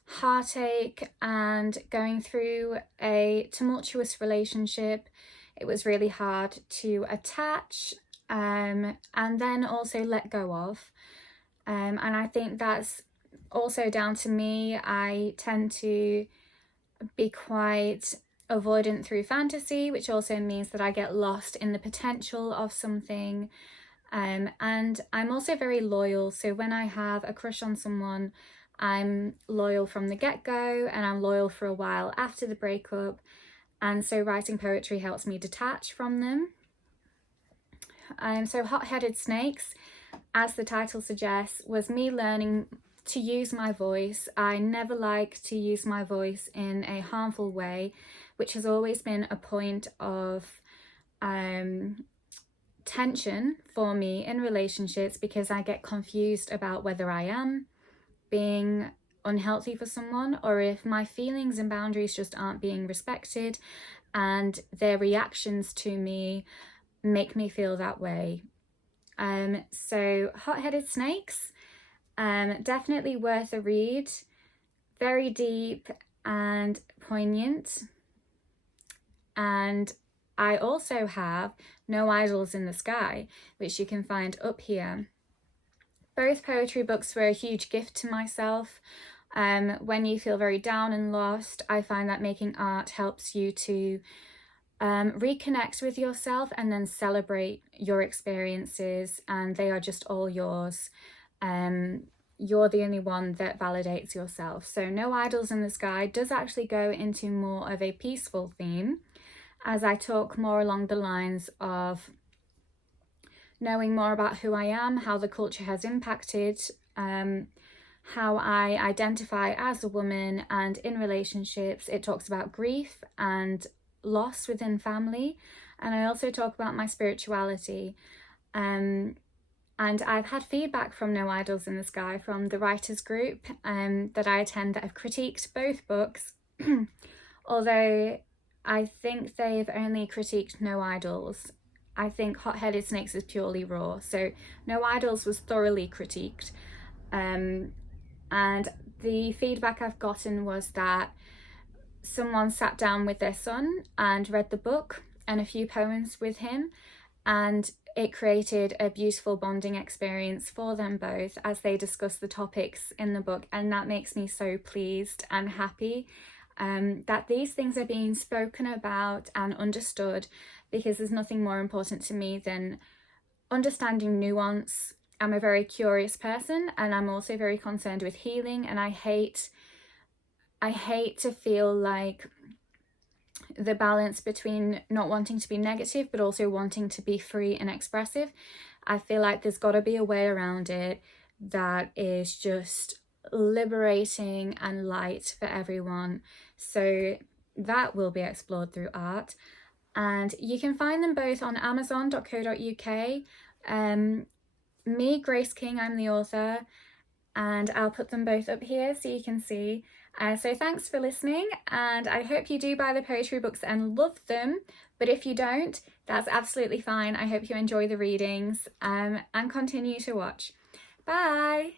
heartache and going through a tumultuous relationship. It was really hard to attach and then also let go of. And I think that's also down to me. I tend to be quite avoidant through fantasy, which also means that I get lost in the potential of something. And I'm also very loyal. So when I have a crush on someone, I'm loyal from the get-go, and I'm loyal for a while after the breakup. And so writing poetry helps me detach from them. So Hot-Headed Snakes, as the title suggests, was me learning to use my voice. I never like to use my voice in a harmful way, which has always been a point of tension for me in relationships, because I get confused about whether I am being unhealthy for someone, or if my feelings and boundaries just aren't being respected, and their reactions to me make me feel that way. So Hot-Headed Snakes, definitely worth a read. Very deep and poignant, and I also have No Idols in the Sky, which you can find up here. Both poetry books were a huge gift to myself. When you feel very down and lost, I find that making art helps you to reconnect with yourself and then celebrate your experiences, and they are just all yours. You're the only one that validates yourself. So No Idols in the Sky does actually go into more of a peaceful theme, as I talk more along the lines of knowing more about who I am, how the culture has impacted how I identify as a woman, and in relationships it talks about grief and loss within family, and I also talk about my spirituality. And I've had feedback from No Idols in the Sky from the writers group that I attend that have critiqued both books, although I think they've only critiqued No Idols. I think Hot-Headed Snakes is purely raw, so No Idols was thoroughly critiqued. And the feedback I've gotten was that someone sat down with their son and read the book and a few poems with him, and it created a beautiful bonding experience for them both as they discuss the topics in the book. And that makes me so pleased and happy that these things are being spoken about and understood, because there's nothing more important to me than understanding nuance. I'm a very curious person, and I'm also very concerned with healing, and I hate to feel like the balance between not wanting to be negative but also wanting to be free and expressive. I feel like there's got to be a way around it that is just liberating and light for everyone. So that will be explored through art, and you can find them both on amazon.co.uk. Me, Grace King, I'm the author, and I'll put them both up here so you can see. So thanks for listening, and I hope you do buy the poetry books and love them, but if you don't, that's absolutely fine. I hope you enjoy the readings and continue to watch. Bye!